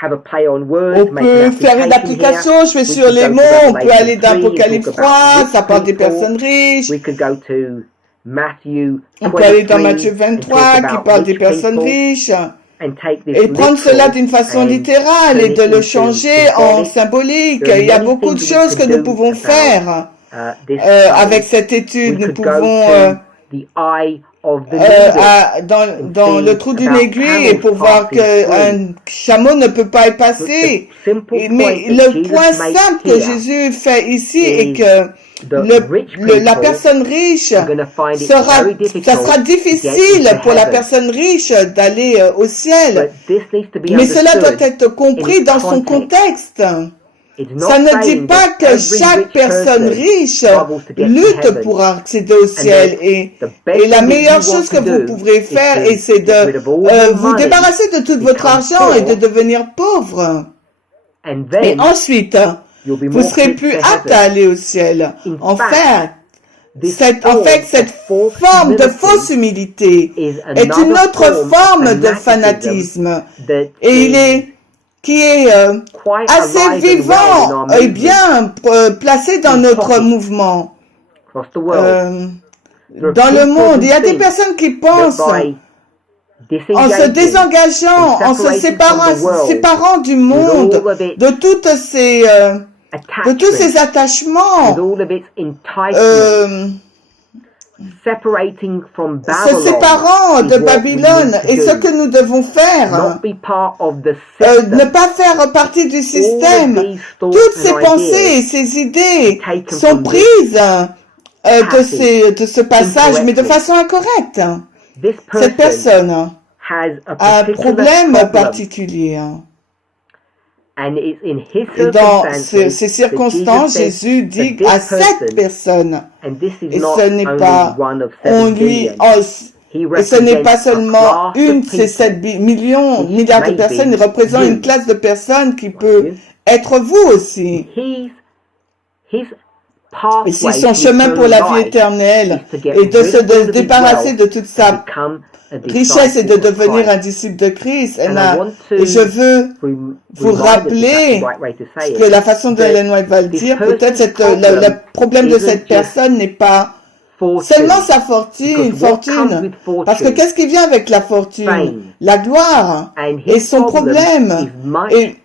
have a play on On words, make peut an faire une application application, je vais here. sur We les could mots, go to on peut aller Revelation 3 and d'Apocalypse talk 3, about ça parle des rich people. personnes riches. We could go to Matthew On peut aller dans 23 Matthieu and 23 talk qui about parle des rich personnes people riches. and take this Et prendre cela literal d'une façon and littérale turn et it de le into changer en symbolic. symbolique. There are Il y a many beaucoup de things we choses que could nous do pouvons about faire this avec study. cette étude. We Nous could go pouvons to the eye of the needle dans le trou d'une aiguille et pour voir qu'un chameau ne peut pas y passer. Mais le point simple que Jésus fait ici est que la personne riche, ça sera difficile pour la personne riche d'aller au ciel. Mais cela doit être compris dans son contexte. Ça ne dit pas que chaque personne riche lutte pour accéder au ciel. Et la meilleure chose que vous pourrez faire, c'est de vous débarrasser de tout votre argent et de devenir pauvre. Et ensuite, vous serez plus apte à aller au ciel. En fait, cette forme de fausse humilité est une autre forme de fanatisme. Et qui est assez vivant et bien placé dans notre mouvement. Dans le monde, il y a des personnes qui pensent, en se désengageant, en se séparant du monde, de tous ces attachements, se séparant de Babylone, et ce que nous devons faire, ne pas faire partie du système. Toutes ces pensées et ces idées sont prises de ce passage, mais de façon incorrecte. Cette personne a un problème particulier. Et dans ces circonstances, Jésus dit à cette personne, et ce n'est pas et ce n'est pas seulement une de ces 7 milliards de personnes, il représente une classe de personnes qui peut être vous aussi. Et si son chemin pour la vie éternelle est de se débarrasser de toute sa richesse et de devenir un disciple de Christ, et je veux vous rappeler que la façon dont Ellen White va le dire, peut-être le problème de cette personne n'est pas seulement sa fortune, parce que qu'est-ce qui vient avec la fortune? La gloire. Et son problème est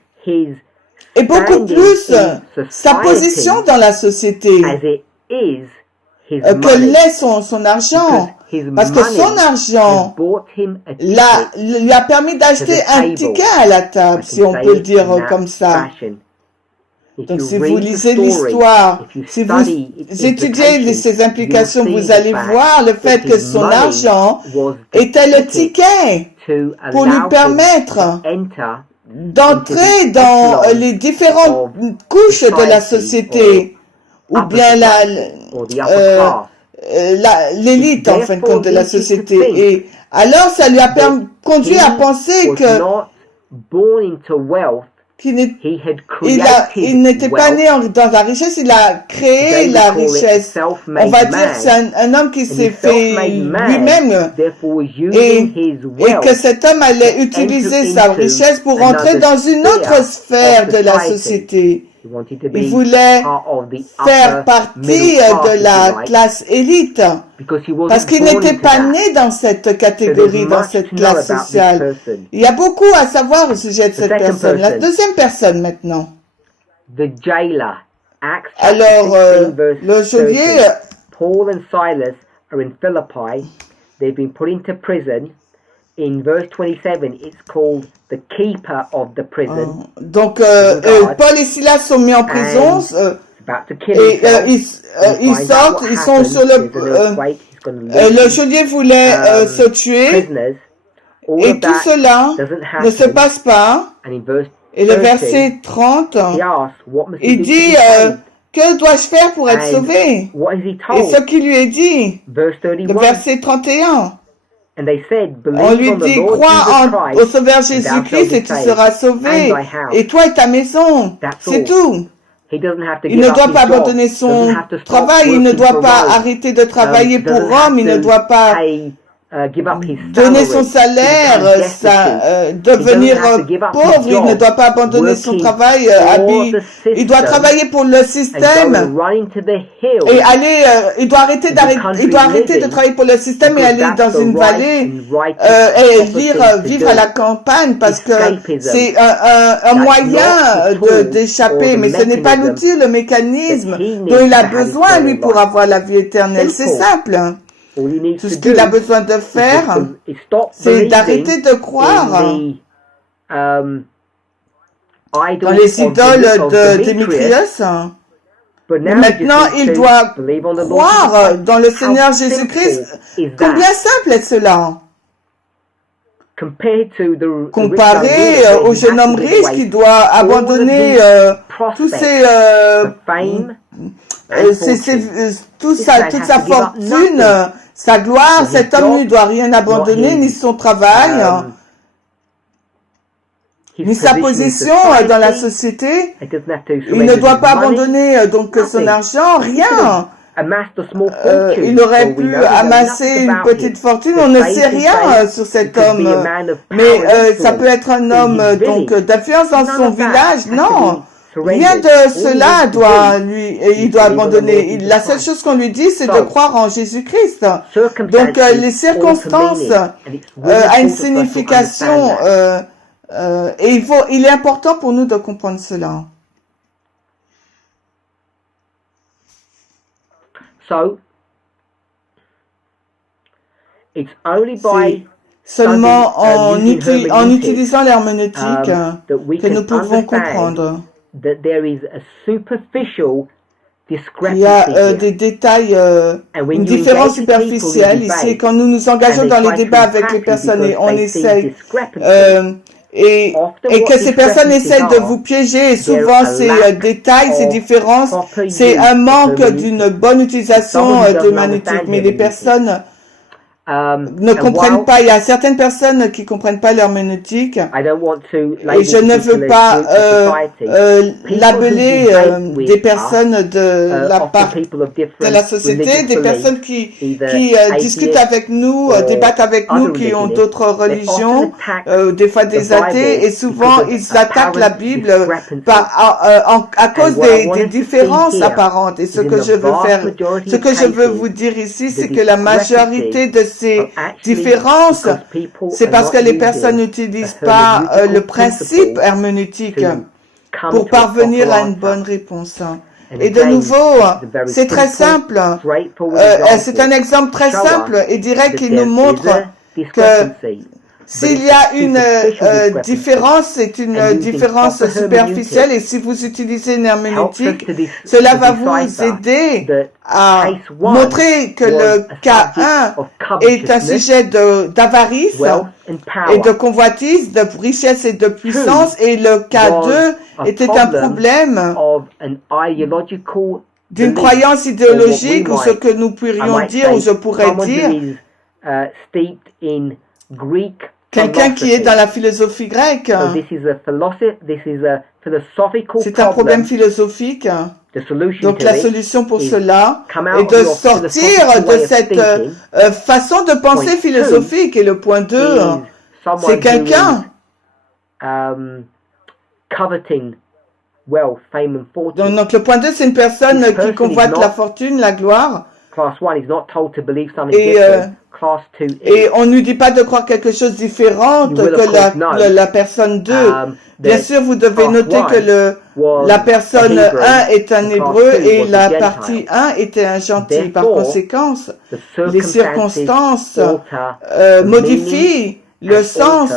beaucoup plus sa position dans la société que l'est son argent. Parce que son argent lui a permis d'acheter un ticket à la table, si on peut le dire comme ça. Donc si vous lisez l'histoire, si vous étudiez ces implications, vous allez voir le fait que son argent était le ticket pour lui permettre d'entrer dans les différentes couches de la société, ou bien l'élite en fin de compte de la société. Et alors ça lui a conduit à penser que il n'était pas né dans la richesse, il a créé la richesse. On va dire que c'est un homme qui s'est fait lui-même et que cet homme allait utiliser sa richesse pour entrer dans une autre sphère de la société. Il voulait faire partie de la classe élite parce qu'il n'était pas né dans cette catégorie, dans cette classe sociale. Il y a beaucoup à savoir au sujet de cette personne. La deuxième personne maintenant. Alors, le geôlier, Paul and Silas are in Philippi. They've been put into prison. In verse 27, it's called the keeper of the prison. Donc, Paul et Silas sont mis en prison et ils sortent, ils sont sur le geôlier voulait se tuer et tout cela ne se passe pas. Et le verset 30, il dit que dois-je faire pour être sauvé? Et ce qui lui est dit, le verset 31. On lui dit, crois au Sauveur Jésus-Christ et tu seras sauvé, et toi et ta maison, c'est tout. Il ne doit pas abandonner son travail, il ne doit pas arrêter de travailler pour Rome, il ne doit pas donner son salaire, devenir pauvre, il ne doit pas abandonner son travail, il doit travailler pour le système et aller, il doit arrêter de travailler pour le système et aller dans une vallée et vivre à la campagne parce que c'est un moyen d'échapper, mais ce n'est pas l'outil, le mécanisme dont il a besoin lui pour avoir la vie éternelle. C'est simple. Tout ce qu'il a besoin de faire, c'est d'arrêter de croire dans les idoles de Démétrius. Mais maintenant, il doit croire dans le Seigneur Jésus-Christ. Combien simple est cela? Comparé au jeune homme riche qui doit abandonner toute sa fortune, sa gloire, cet homme ne doit rien abandonner, ni son travail, ni sa position dans la société. Il ne doit pas abandonner donc son argent, rien. Il aurait pu amasser une petite fortune, on ne sait rien sur cet homme, mais ça peut être un homme donc d'influence dans son village, non. Rien de cela il doit abandonner. La seule chose qu'on lui dit, c'est de croire en Jésus-Christ. Donc, les circonstances ont une signification, et il est important pour nous de comprendre cela. C'est seulement en utilisant l'herméneutique que nous pouvons comprendre. Il y a des détails, une différence superficielle ici. Quand nous nous engageons dans les débats avec les personnes et on essaye, et que ces personnes essayent de vous piéger, et souvent ces détails, ces différences, c'est un manque d'une bonne utilisation de l'herméneutique. Mais les personnes ne comprennent pas. Il y a certaines personnes qui comprennent pas l'herméneutique. Et je ne veux pas labeler des personnes de la part de la société, des personnes qui discutent avec nous, débattent avec nous, qui ont d'autres religions, des fois des athées, et souvent ils attaquent la Bible à cause des différences apparentes. Et ce que je veux vous dire ici, c'est que la majorité de ces différences, c'est parce que les personnes n'utilisent pas le principe herméneutique pour parvenir à une bonne réponse. Et de nouveau, c'est très simple. C'est un exemple très simple et direct qui nous montre que s'il y a une différence, c'est une différence superficielle, et si vous utilisez une herméneutique, cela va vous aider à montrer que le cas 1 est un sujet d'avarice et de convoitise, de richesse et de puissance, et le cas 2 était un problème d'une croyance idéologique, ou ce que nous pourrions dire, ou je pourrais dire, quelqu'un qui est dans la philosophie grecque. C'est un problème philosophique. Donc la solution pour cela est de sortir de cette façon de penser philosophique. Et le point 2, c'est quelqu'un donc le point 2, c'est une personne qui convoite la fortune, la gloire. Et on ne nous dit pas de croire quelque chose de différent que la personne 2. Bien sûr, vous devez noter que la personne 1 est un hébreu et la partie 1 était un gentil. Par conséquent, les circonstances modifient le sens.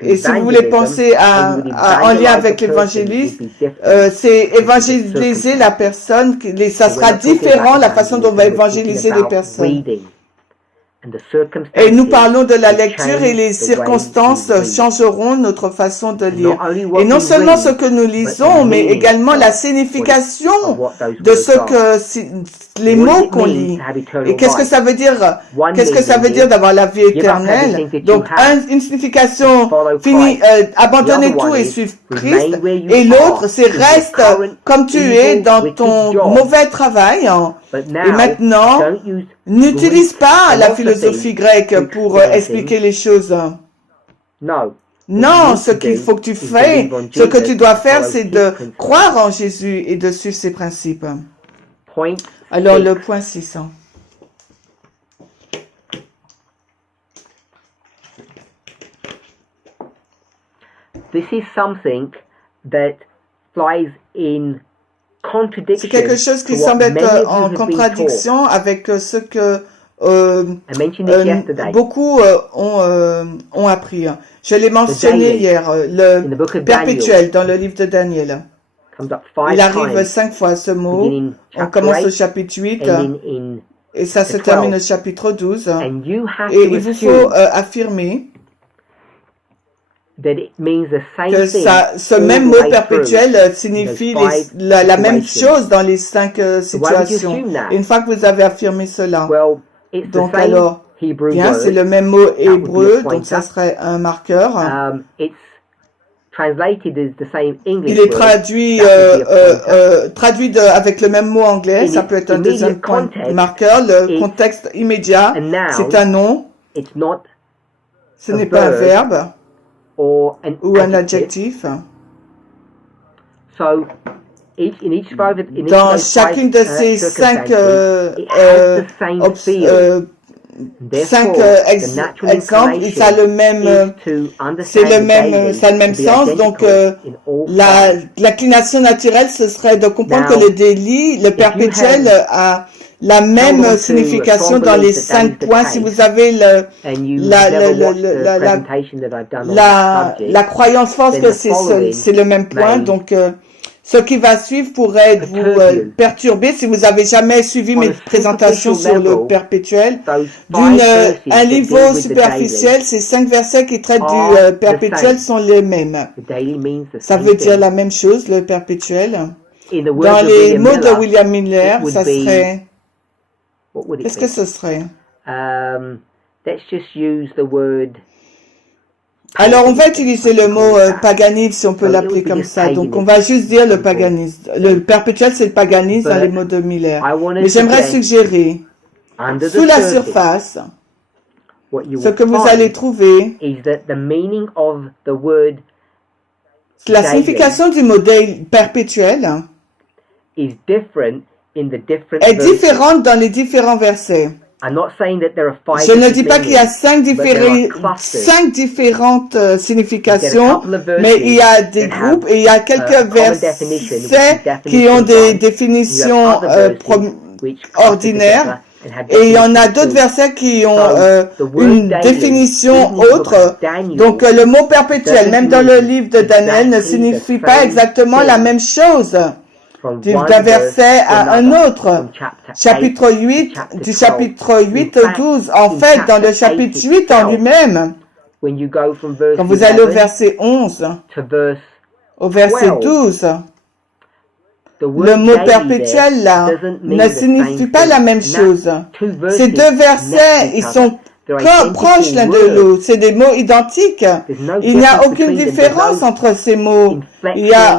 Et si vous voulez penser en lien avec l'évangélisme, c'est évangéliser la personne, ça sera différent la façon dont on va évangéliser les personnes. Et nous parlons de la lecture, et les circonstances changeront notre façon de lire. Et non seulement ce que nous lisons, mais également la signification de les mots qu'on lit. Et qu'est-ce que ça veut dire? Qu'est-ce que ça veut dire d'avoir la vie éternelle? Donc, une signification abandonner tout et suivre Christ. Et l'autre, c'est reste comme tu es dans ton mauvais travail. Et maintenant, n'utilise pas la philosophie grecque pour expliquer les choses. Non, ce qu'il faut que tu fais, ce que tu dois faire, c'est de croire en Jésus et de suivre ses principes. Alors, le point 6. This is something that flies in c'est quelque chose qui semble être en contradiction avec ce que beaucoup ont appris. Je l'ai mentionné hier, le perpétuel dans le livre de Daniel. Il arrive 5 fois ce mot. On commence au chapitre 8 et ça se termine au chapitre 12. Et il vous faut affirmer que ce même mot perpétuel signifie la même chose dans les 5 situations. Et une fois que vous avez affirmé cela, donc alors, bien, c'est le même mot hébreu, donc ça serait un marqueur. Il est traduit avec le même mot anglais, ça peut être un deuxième point marqueur. Le contexte immédiat, c'est un nom, ce n'est pas un verbe ou un adjectif. Dans chacune de ces 5 exemples, ça a le même sens. Donc, l'inclination naturelle, ce serait de comprendre que le délit, le perpétuel, a la même signification dans les 5 points. Si vous avez la croyance forte que c'est le même point, donc ce qui va suivre pourrait vous perturber si vous n'avez jamais suivi mes présentations sur le perpétuel. Un niveau superficiel, ces 5 versets qui traitent du perpétuel sont les mêmes. Ça veut dire la même chose, le perpétuel. Dans les mots de William Miller, ça serait what would it Qu'est-ce be? que ce serait? Let's just use the word. Alors, on va utiliser le mot paganisme, si on peut l'appeler comme ça. Donc, on va juste dire le paganisme. Le perpétuel, c'est le paganisme dans les mots de Miller. Mais j'aimerais suggérer, sous la surface, ce que vous allez trouver, la signification du modèle perpétuel est différente dans les différents versets. Je ne dis pas qu'il y a cinq différentes significations, mais il y a des groupes et il y a quelques versets qui ont des définitions ordinaires et il y en a d'autres versets qui ont une définition autre. Donc le mot perpétuel, même dans le livre de Daniel, ne signifie pas exactement la même chose d'un verset à un autre. Chapitre 8, du chapitre 8 au 12. En fait, dans le chapitre 8 en lui-même, quand vous allez au verset 11, au verset 12, le mot perpétuel là ne signifie pas la même chose. Ces deux versets, ils sont proches l'un de l'autre. C'est des mots identiques. Il n'y a aucune différence entre ces mots. Il y a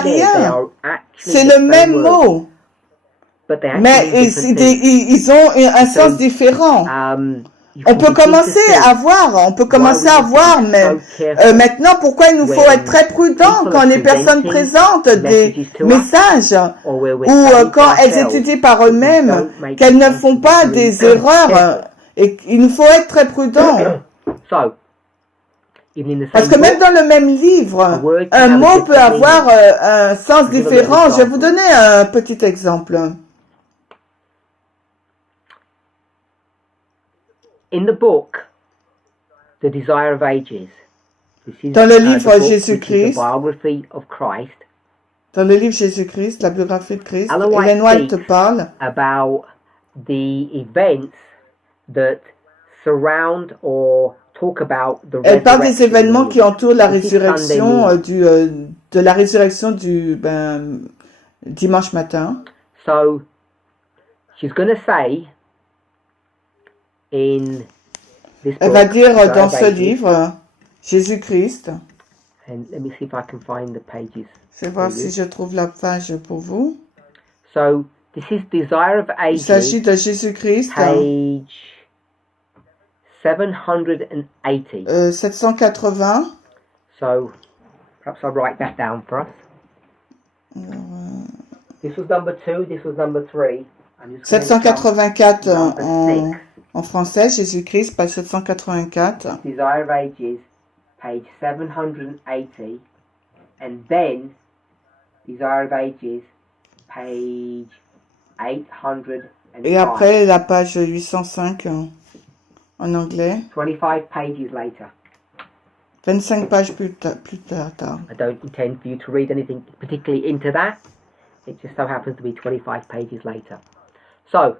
rien. C'est le même mot. Mais ils ont un sens différent. On peut commencer à voir, mais maintenant, pourquoi il nous faut être très prudent quand les personnes présentent des messages ou quand elles étudient par eux-mêmes, qu'elles ne font pas des erreurs. Et il nous faut être très prudent. Parce que même dans le même livre, un mot peut avoir un sens différent. Je vais vous donner un petit exemple. Dans le livre Jésus-Christ, la biographie de Christ, Ellen White parle elle parle des événements qui entourent la résurrection de la résurrection du dimanche matin. So she's going to say in this book, elle va dire dans ce livre Jésus-Christ. And let me see if I can find the pages. Je vais voir si je trouve la page pour vous. So this is Desire of Ages. Il s'agit de Jésus-Christ. Page 780. 780. So perhaps I'll write that down for us. This was number 2, this was number 3. 784 en français, Jésus-Christ, page 784. Desire of Ages, page 780. And then Desire of Ages, page 805. Et après la page 805 en anglais. 25 pages later. 25 pages plus tard. I don't intend for you to read anything particularly into that. It just so happens to be 25 pages later. So,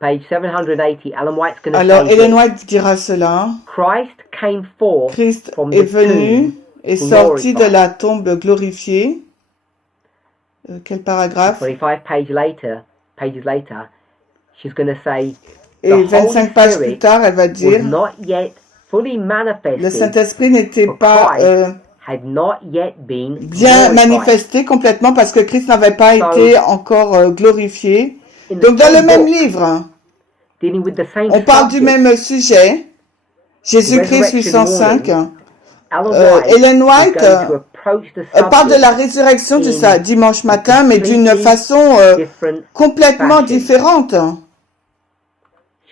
page 780, Ellen White's going to say. Alors, Ellen White dira cela. Christ came forth Christ from est the venu tomb et sorti de la tombe glorifiée. Quel paragraphe? 25 pages later, she's going to say. Et 25 pages plus tard, elle va dire. Not yet fully manifested. Le Saint-Esprit n'était pas had not yet been bien manifesté complètement parce que Christ n'avait pas été encore glorifié. Donc dans le même livre, on parle du même sujet, Jésus-Christ 805. Ellen White parle de la résurrection du dimanche matin, mais d'une façon complètement différente.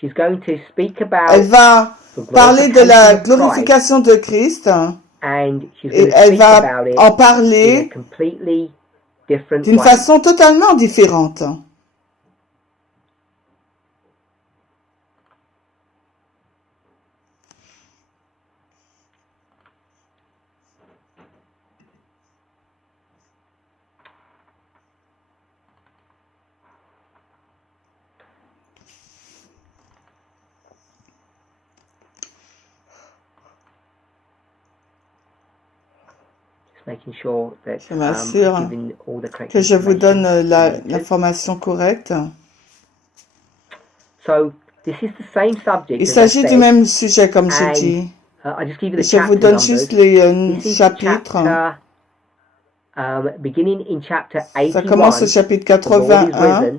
Elle va parler de la glorification de Christ. Et elle va en parler d'une façon totalement différente. Je m'assure que je vous donne l'information correcte. So this is the same subject. Il s'agit du même sujet, comme je dis. I just give you the Je vous donne juste les chapitres. Beginning in chapter 81, ça commence au chapitre 81.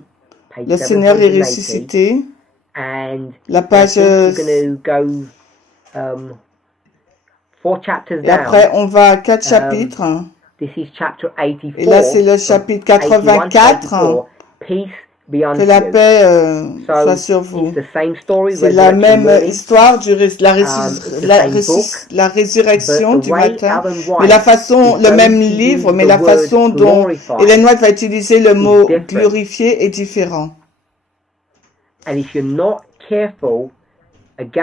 Le Seigneur est ressuscité. La page. Et après, on va à 4 chapitres. Et là, c'est le chapitre 84. Que la paix soit sur vous. C'est la même histoire la résurrection du matin. Mais la façon, le même livre, mais la façon dont Ellen White va utiliser le mot glorifié est différent.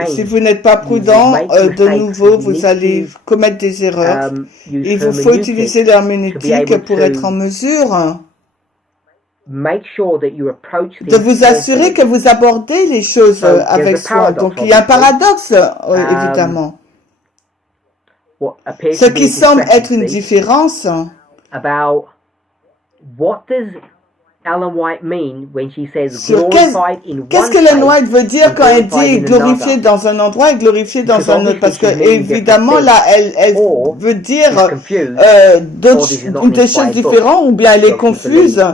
Si vous n'êtes pas prudent, de nouveau, vous allez commettre des erreurs. Il vous faut utiliser l'herméneutique pour être en mesure de vous assurer que vous abordez les choses avec soin. Donc, il y a un paradoxe, évidemment. Ce qui semble être une différence. Qu'est-ce que Ellen White veut dire quand elle dit glorifié dans un endroit et glorifié dans un autre? Parce que, évidemment, là, elle veut dire des choses différentes, ou bien elle est confuse.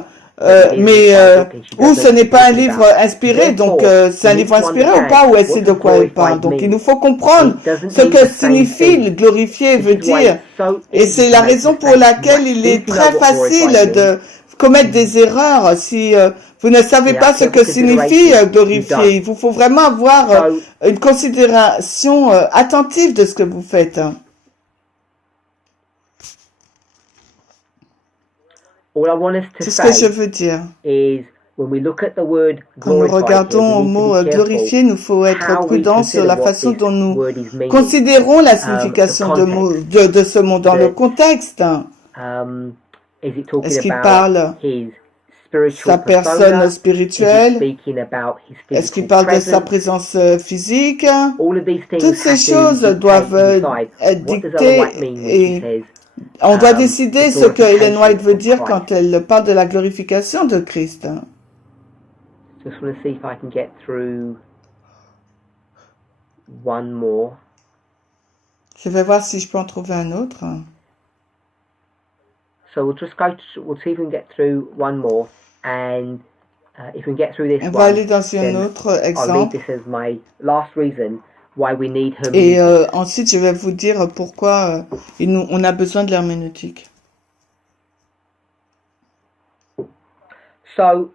Ou ce n'est pas un livre inspiré, donc c'est un livre inspiré ou pas, ou elle sait de quoi elle parle. Donc il nous faut comprendre ce que signifie le glorifier veut dire. Et c'est la raison pour laquelle il est très facile de commettre des erreurs si vous ne savez pas ce que signifie glorifier. Il vous faut vraiment avoir une considération attentive de ce que vous faites. C'est ce que je veux dire. Quand nous regardons au mot glorifier, il nous faut être prudents sur la façon dont nous considérons la signification de ce mot dans le contexte. Est-ce qu'il parle de sa personne spirituelle? Est-ce qu'il parle de sa présence physique? Toutes ces choses doivent être dictées et on doit décider ce que Ellen White veut dire quand elle parle de la glorification de Christ. Je vais voir si je peux en trouver un autre. On va aller dans un autre exemple. Et ensuite, je vais vous dire pourquoi on a besoin de l'herméneutique. Vous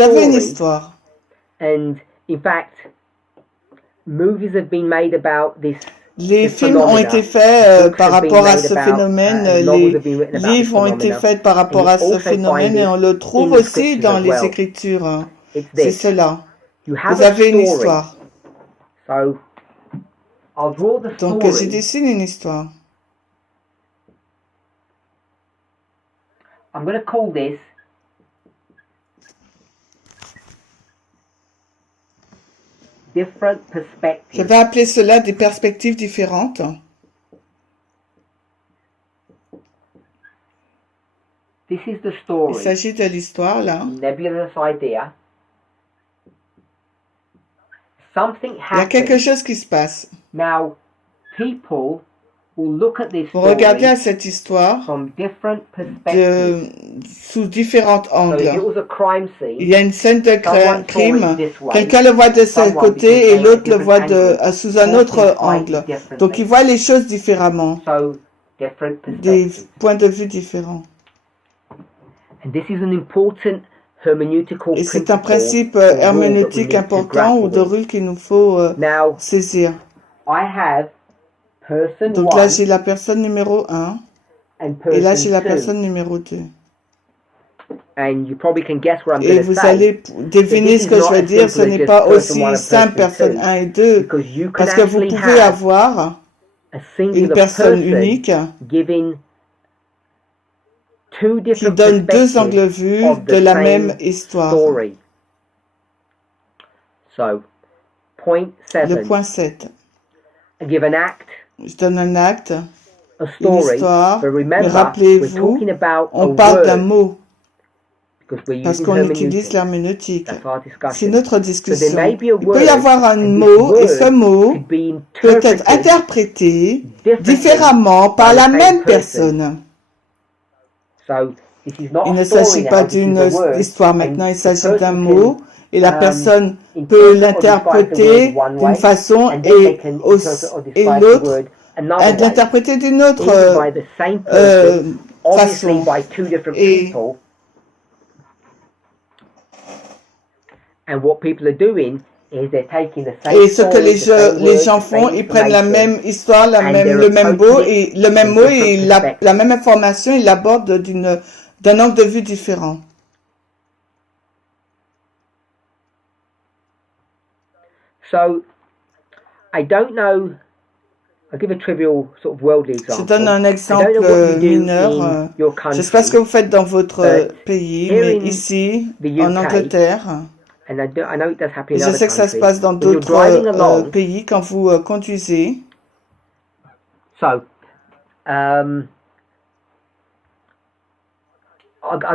avez une histoire. Les films ont été faits par rapport à ce phénomène, les livres ont été faits par rapport à ce phénomène et on le trouve aussi dans les Écritures. C'est cela. Vous avez une histoire. Donc, je dessine une histoire. Je vais appeler cela des perspectives différentes. Il s'agit de l'histoire, là. Il y a quelque chose qui se passe. Vous regardez à cette histoire sous différents angles. Il y a une scène de crime. Quelqu'un le voit de ce côté et l'autre le voit sous un autre angle. Donc il voit les choses différemment. Des points de vue différents. Et c'est un principe herméneutique important ou de rue qu'il nous faut saisir. Donc là, j'ai la personne numéro 1 et là, j'ai la personne numéro 2. Et vous allez deviner ce que je veux dire. Ce n'est pas aussi simple, personne 1 et 2, parce que vous pouvez avoir une personne unique qui donne deux angles de vue de la même histoire. Le point 7. Je donne un acte, une histoire, mais rappelez-vous, on parle d'un mot. parce qu'on utilise l'herméneutique. C'est notre discussion. Il peut y avoir un mot, et ce mot peut être interprété différemment par la même personne. Il ne s'agit pas d'une histoire maintenant, il s'agit d'un mot, et la personne peut l'interpréter d'une façon et l'autre l'interpréter d'une autre façon. Et ce que les gens font, ils prennent la même histoire, le même mot et la même information, ils l'abordent d'un angle de vue différent. So, I don't know. I'll give a trivial sort of worldly example. Je donne un exemple mineur. Je ne sais pas ce que vous faites dans votre pays, mais ici, en Angleterre, et je sais que ça se passe dans d'autres pays quand vous conduisez. So, I'll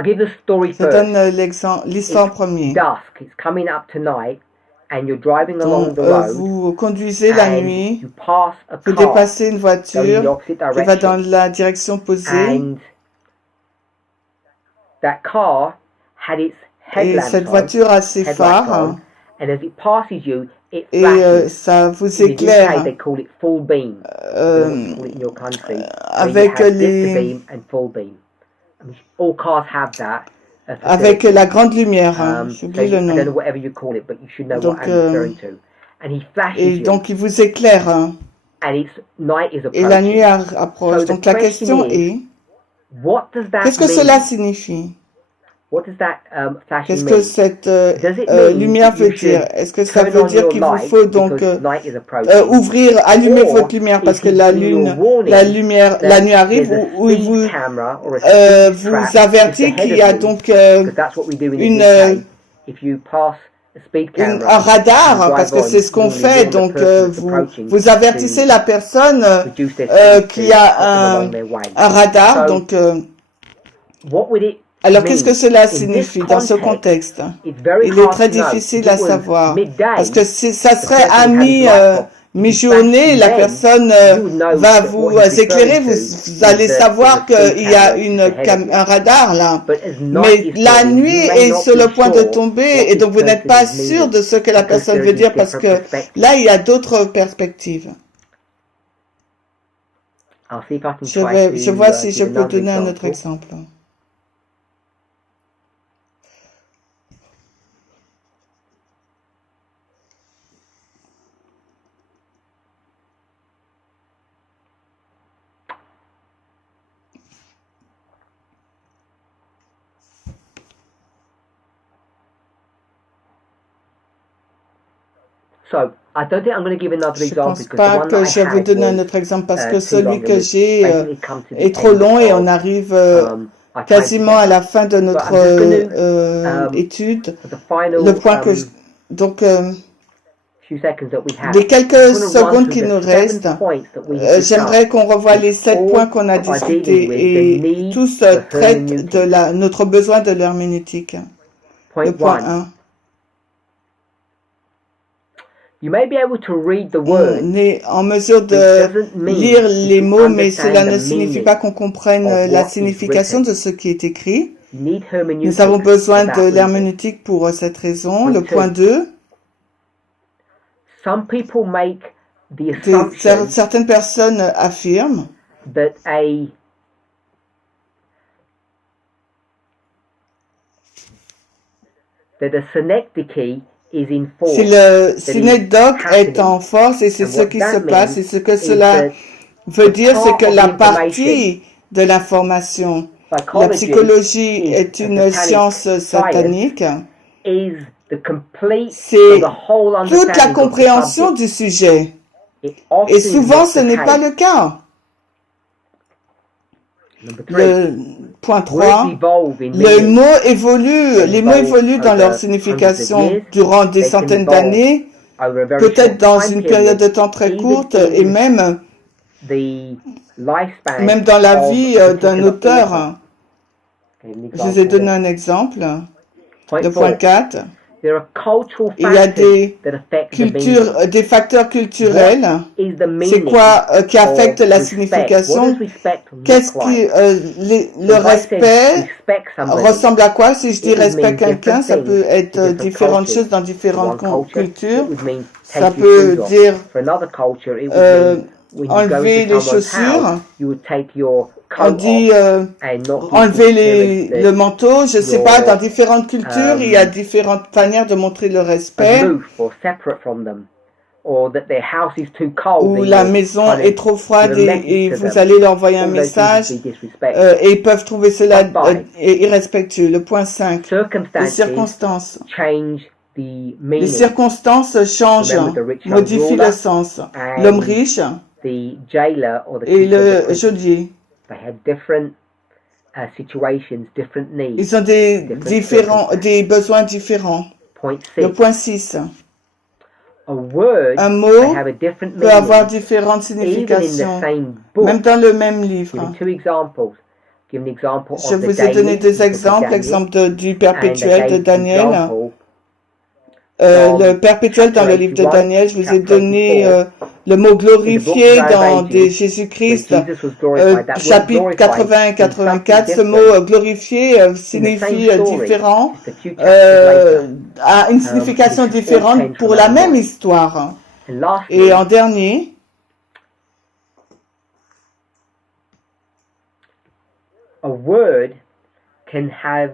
give the story first. Je donne l'histoire en premier. Dusk. It's coming up tonight. And you're driving along the road, vous conduisez la nuit, vous dépassez une voiture qui va dans la direction opposée, et cette voiture a ses phares, et ça vous éclaire avec avec la grande lumière, j'oublie le nom. Donc il vous éclaire. Et la nuit approche. Donc la question est, qu'est-ce que cela signifie? Qu'est-ce que cette lumière veut dire? Est-ce que ça veut dire qu'il vous faut donc allumer votre lumière parce que la nuit arrive ou il vous avertit qu'il y a donc un radar, parce que c'est ce qu'on fait, donc vous avertissez la personne qu'il y a un radar, donc alors, qu'est-ce que cela signifie dans ce contexte? Il est très difficile à savoir, parce que ça serait à mi-journée, la personne va vous éclairer, vous allez savoir qu'il y a un radar là. Mais la nuit est sur le point de tomber, et donc vous n'êtes pas sûr de ce que la personne veut dire, parce que là, il y a d'autres perspectives. Je vois si je peux donner un autre exemple. Je ne pense pas que je vais vous donner un autre exemple parce que celui que j'ai est trop long et on arrive quasiment à la fin de notre étude. Le point que les quelques secondes qui nous restent, j'aimerais qu'on revoie les 7 points qu'on a discutés et tous traitent de notre besoin de l'herméneutique. Le point 1. On est en mesure de lire les mots, mais cela ne signifie pas qu'on comprenne la signification de ce qui est écrit. Nous avons besoin de l'herméneutique pour cette raison. Le point 2. Certaines personnes affirment si le synecdoche est en force, et c'est ce qui se passe, et ce que cela veut dire, c'est que la partie de l'information, la psychologie est une science satanique, c'est toute la compréhension du sujet. Et souvent, ce n'est pas le cas. Le point 3, les mots évoluent dans leur signification durant des centaines d'années, peut-être dans une période de temps très courte, et même dans la vie d'un auteur. Je vous ai donné un exemple. Le point 4. Il y a des facteurs culturels. C'est quoi qui affecte la signification? Qu'est-ce qui le respect ressemble à quoi? Si je dis respect quelqu'un, ça peut être différentes choses dans différentes cultures. Ça peut dire enlever les chaussures. On dit enlever le manteau, je sais pas, dans différentes cultures, il y a différentes manières de montrer le respect. Ou la maison est trop froide et vous allez leur envoyer un message et ils peuvent trouver cela irrespectueux. Le point 5, les circonstances. Les circonstances changent, modifient le sens. L'homme riche et le geôlier. Ils ont des besoins différents. Le point 6. Un mot peut avoir différentes significations, même dans le même livre. Je vous ai donné deux exemples. L'exemple du perpétuel de Daniel. Le perpétuel dans le livre de Daniel, je vous ai donné le mot glorifié dans Jésus-Christ, chapitre 80 et 84. Ce mot glorifié signifie différent, a une signification différente pour la même histoire. Et en dernier, a word can have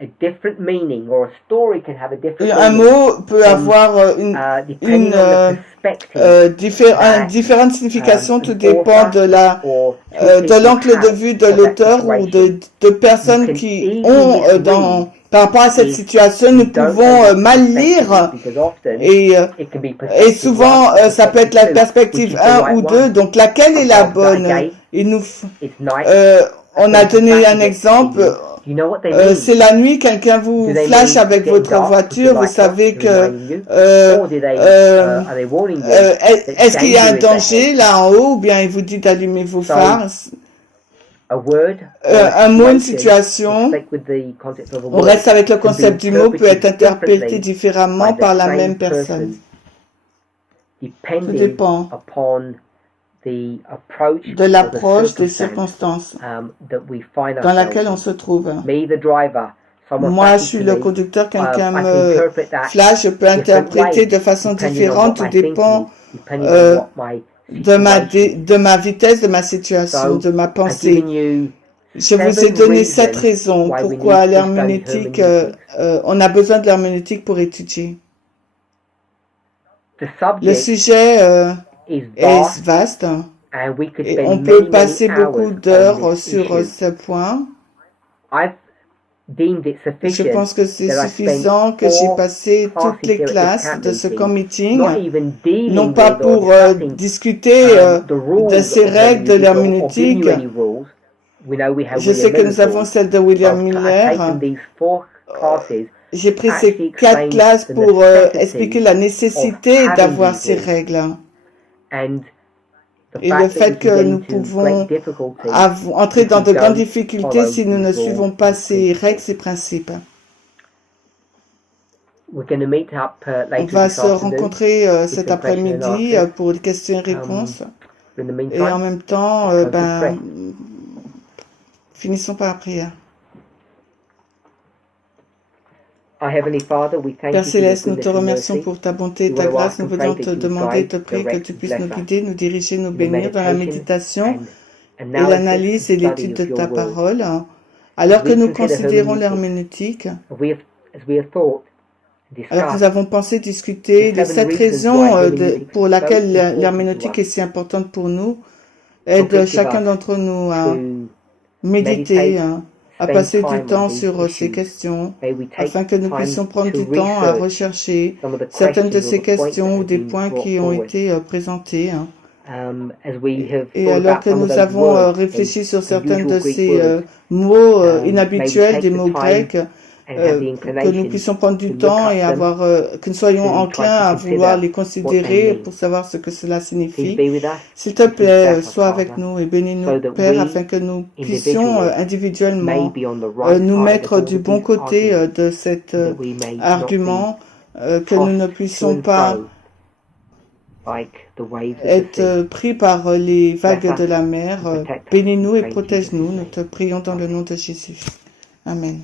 a different meaning, or a story can have a different un mot peut avoir différentes significations, tout dépend de l'angle de vue de l'auteur ou de personnes qui ont par rapport à cette situation, nous pouvons mal lire et souvent ça peut être la perspective 1 ou 2, donc laquelle est la bonne? On a donné un exemple. C'est la nuit, quelqu'un vous flash avec votre voiture, vous savez que est-ce qu'il y a un danger là en haut, ou bien il vous dit d'allumer vos phares. Un mot, une situation, on reste avec le concept du mot, peut être interprété différemment par la même personne. Tout dépend de l'approche des circonstances dans laquelle on se trouve. Moi, je suis le conducteur, quelqu'un me flash, je peux interpréter de façon différente, tout dépend de ma vitesse, de ma situation, de ma pensée. Je vous ai donné 7 raisons pourquoi l'herméneutique, on a besoin de l'herméneutique pour étudier. Le sujet est vaste et on peut passer beaucoup d'heures sur ce point. Je pense que c'est suffisant que j'ai passé toutes les classes de ce meeting, non pas pour discuter de ces règles de l'herméneutique. Je sais que nous avons celle de William Miller. J'ai pris ces 4 classes pour expliquer la nécessité d'avoir ces règles. Et le fait que nous pouvons entrer dans de grandes difficultés si nous ne suivons pas ces règles, ces principes. On va se rencontrer cet après-midi pour les questions et réponses. Et en même temps, finissons par la prière. Père Céleste, nous te remercions pour ta bonté et ta grâce. Nous voulons te demander, te prier que tu puisses nous guider, nous diriger, nous bénir dans la méditation et l'analyse et l'étude de ta parole. Alors que nous considérons l'herméneutique, alors que nous avons pensé discuter des 7 raisons pour lesquelles l'herméneutique est si importante pour nous, aide chacun d'entre nous à méditer, à passer du temps sur ces questions, afin que nous puissions prendre du temps à rechercher certaines de ces questions ou des points qui ont été présentés. Et alors que nous avons réfléchi sur certains de ces mots inhabituels, des mots grecs, que nous puissions prendre du temps et avoir, que nous soyons enclins à vouloir les considérer pour savoir ce que cela signifie. S'il te plaît, sois avec nous et bénis-nous, Père, afin que nous puissions individuellement nous mettre du bon côté de cet argument, que nous ne puissions pas être pris par les vagues de la mer. Bénis-nous et protège-nous. Nous te prions dans le nom de Jésus. Amen.